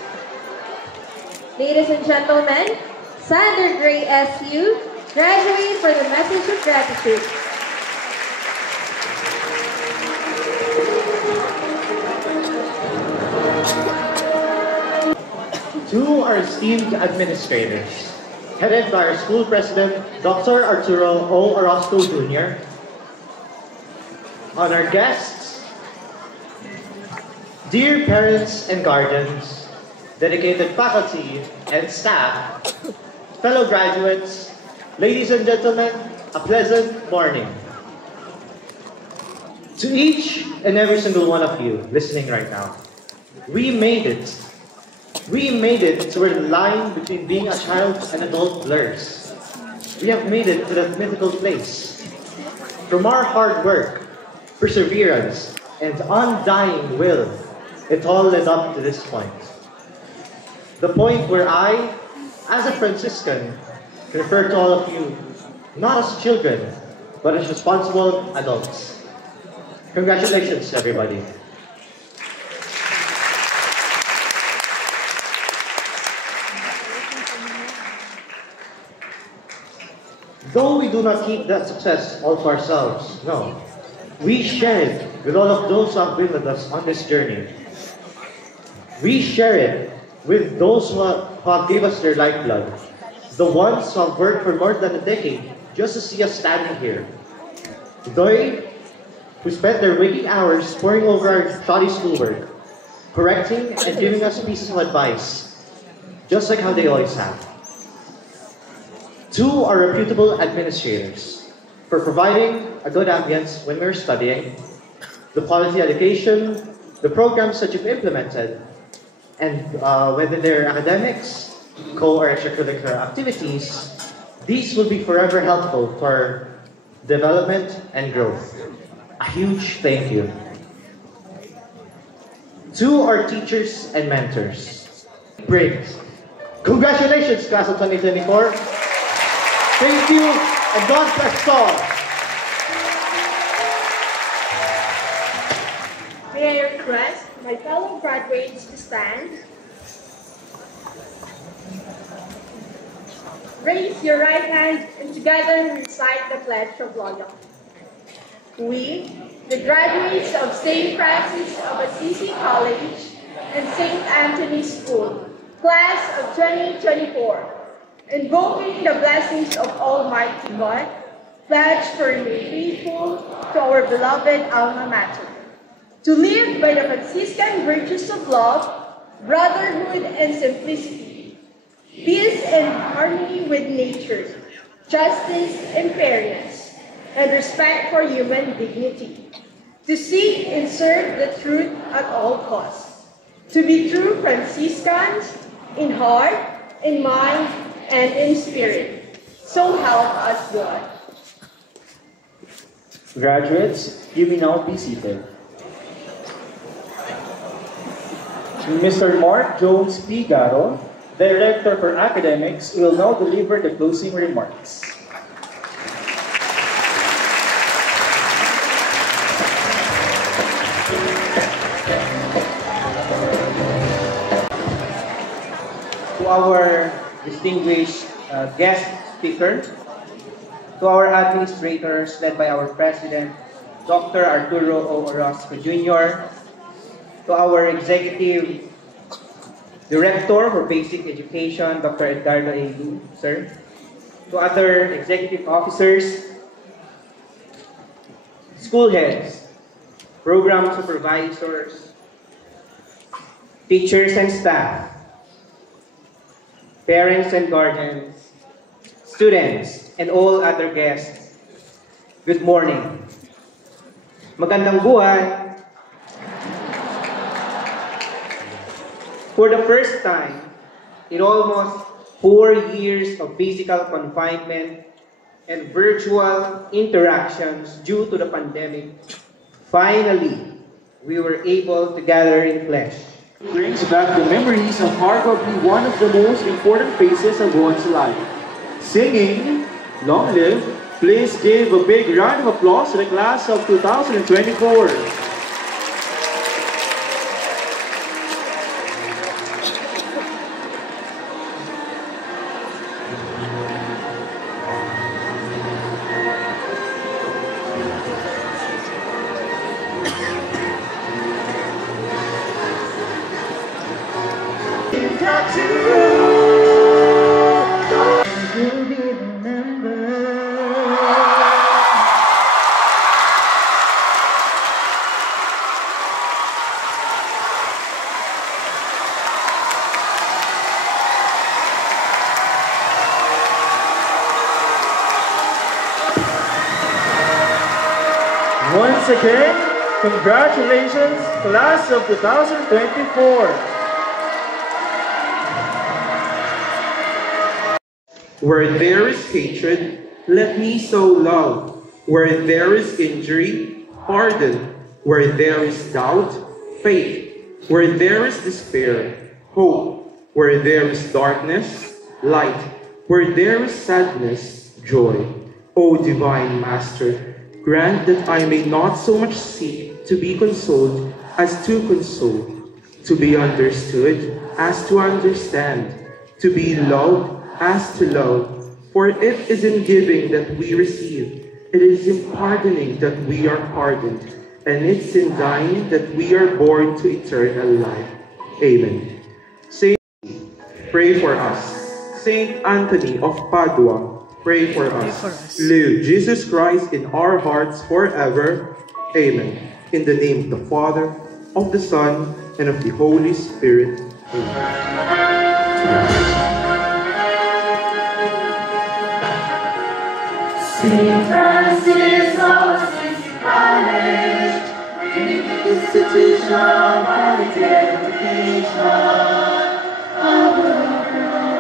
Ladies and gentlemen, Sander Gray SU graduates for the message of gratitude. To our esteemed administrators, headed by our school president, Dr. Arturo O. Orozco Jr., on our guests, dear parents and guardians, dedicated faculty and staff, fellow graduates, ladies and gentlemen, a pleasant morning. To each and every single one of you listening right now, we made it. We made it to where the line between being a child and adult blurs. We have made it to that mythical place. From our hard work, perseverance, and undying will, it all led up to this point. The point where I, as a Franciscan, refer to all of you not as children, but as responsible adults. Congratulations, everybody. Though we do not keep that success all to ourselves, no. We share it with all of those who have been with us on this journey. We share it with those who have gave us their lifeblood. The ones who have worked for more than a decade just to see us standing here. They who spent their waking hours poring over our shoddy schoolwork, correcting and giving us pieces of advice, just like how they always have. To our reputable administrators for providing a good ambience when we're studying, the quality education, the programs that you've implemented, and whether they're academics, co or extracurricular activities, these will be forever helpful to our development and growth. A huge thank you. To our teachers and mentors, great. Congratulations, class of 2024. Thank you, and God bless all. May I request my fellow graduates to stand? Raise your right hand and together recite the Pledge of Loyalty. We, the graduates of St. Francis of Assisi College and St. Anthony School, class of 2024, invoking the blessings of Almighty God, pledge to remain faithful to our beloved alma mater, to live by the Franciscan virtues of love, brotherhood, and simplicity, peace and harmony with nature, justice and fairness, and respect for human dignity, to seek and serve the truth at all costs, to be true Franciscans in heart, in mind, and in spirit. So help us God. Graduates, you may now be seated. Mr. Mark Jones P. Garo, Director for Academics, will now deliver the closing remarks. To our distinguished guest speaker, to our administrators led by our President, Dr. Arturo O. Orozco Jr., to our Executive Director for Basic Education, Dr. Edgardo A. Lu, sir, to other executive officers, school heads, program supervisors, teachers and staff, parents and guardians, students, and all other guests, good morning. Magandang buhay. For the first time in almost 4 years of physical confinement and virtual interactions due to the pandemic, finally, we were able to gather in flesh. Brings back the memories of arguably one of the most important phases of one's life. Singing, long live, please give a big round of applause to the class of 2024. Once again, congratulations, class of 2024. Where there is hatred, let me sow love. Where there is injury, pardon. Where there is doubt, faith. Where there is despair, hope. Where there is darkness, light. Where there is sadness, joy. O Divine Master, grant that I may not so much seek to be consoled as to console, to be understood as to understand, to be loved as to love. For it is in giving that we receive, it is in pardoning that we are pardoned, and it's in dying that we are born to eternal life. Amen. Saint, pray for us. Saint Anthony of Padua, pray for us. Live Jesus Christ in our hearts forever. Amen. In the name of the Father, of the Son, and of the Holy Spirit. Amen. Saint Francis of Assisi College, institution of quality education, our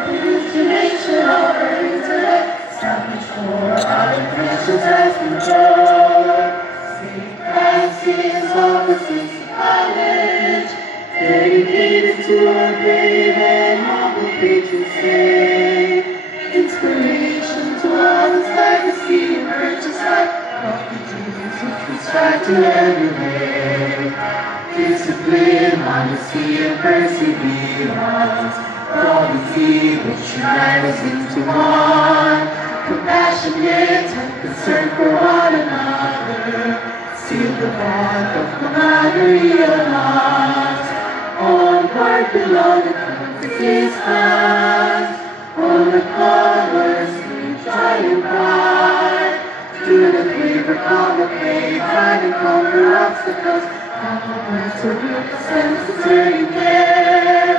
origination of our intellect, established for all Christians as control. Saint Francis of Assisi College, dedicated to our brave and humble patron saint, inspiration to all his legacy and virtuous life of the dreams which we strive to emulate. Discipline, honesty, and perseverance, quality which unite us into one. Compassionate and concern for one another, seal the bond of camaraderie of hearts. Onward, beloved, resistance. On the colors we giant pride, to the flavor of the pain, find and conquer obstacles, onward to represent the turning care.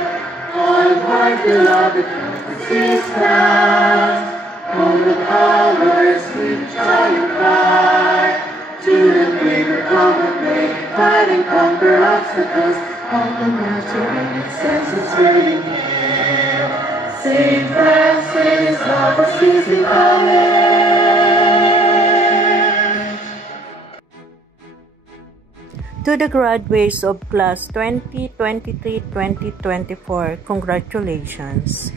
Onward, beloved, resistance. On the colors we giant pride, to the flavor of the pain, find and conquer obstacles, onward to represent the turning care. Saint Francis of Assisi College. To the graduates of class 2023-2024, congratulations.